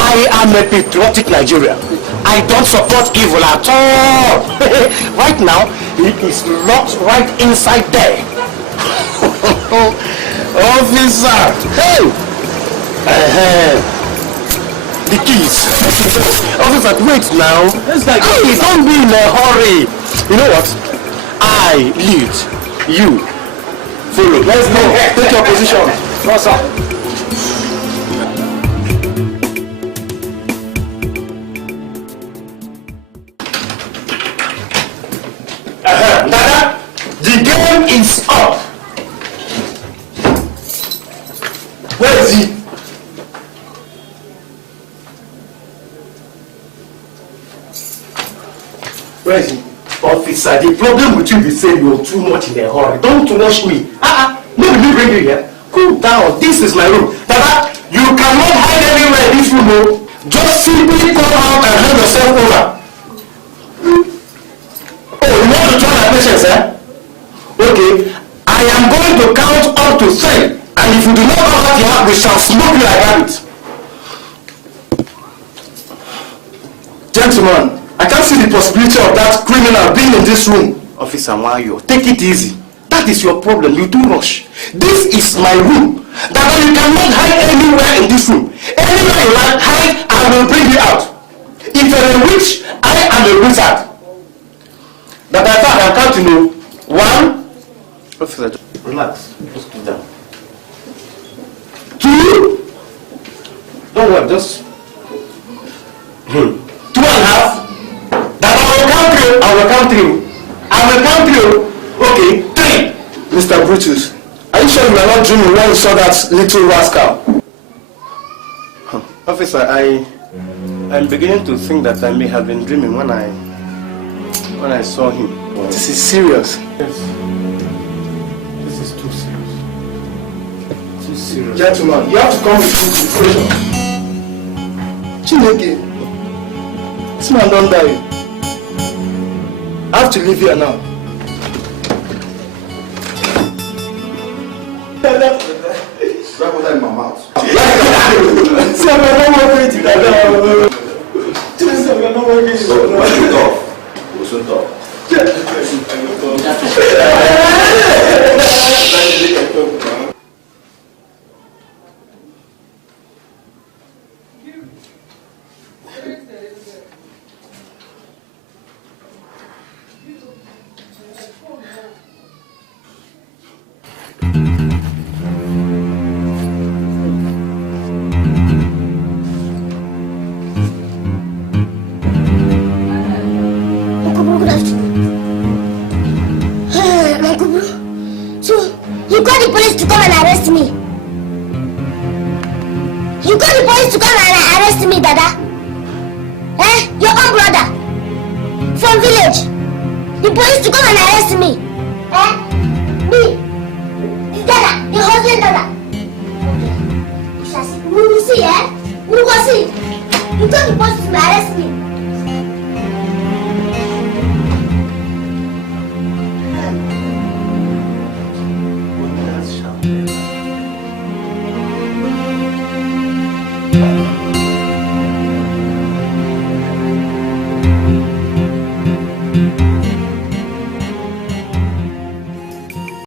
I am a patriotic Nigerian. I don't support evil at all. Right now, he is locked right inside there. Officer, hey! The keys. Officer, wait now. Hey, don't be in a hurry. You know what? I lead. You follow. Let's go. Take your position. No, sir. Dada, the game is up. Where is he? Where is he? Officer, the problem with you is saying you're too much in a hurry. Don't rush me. Nobody bring you here. Cool down. This is my room. Dada, you cannot hide anywhere in this room. No. Just simply come out and hand yourself over. Oh, you want to try my patience, eh? Okay. I am going to count up to 3. And if you do not come out here, we shall smoke you like rabbit. Gentlemen, I can't see the possibility of that criminal being in this room. Officer Mayo, take it easy. That is your problem. You do rush. This is my room. That you cannot hide anywhere in this room. Anywhere you like, hide, I will bring you out. If you're a witch, I am a wizard. That I thought I can count to know. 1. Officer, relax. Just go down. 2. Don't worry, just 2.5. That I will count you. I will count you. I will count you. Okay, 3. Mr. Brutus, are you sure you are not dreaming when you saw that little rascal? Officer, I'm beginning to think that I may have been dreaming when I saw him. This is serious. Yes. This is too serious. Too serious. Gentlemen, you have to come with concentration. Chinwe, this man don't die. I have to leave here now. That was in my mouth. From village. The police to come and arrest me. Eh?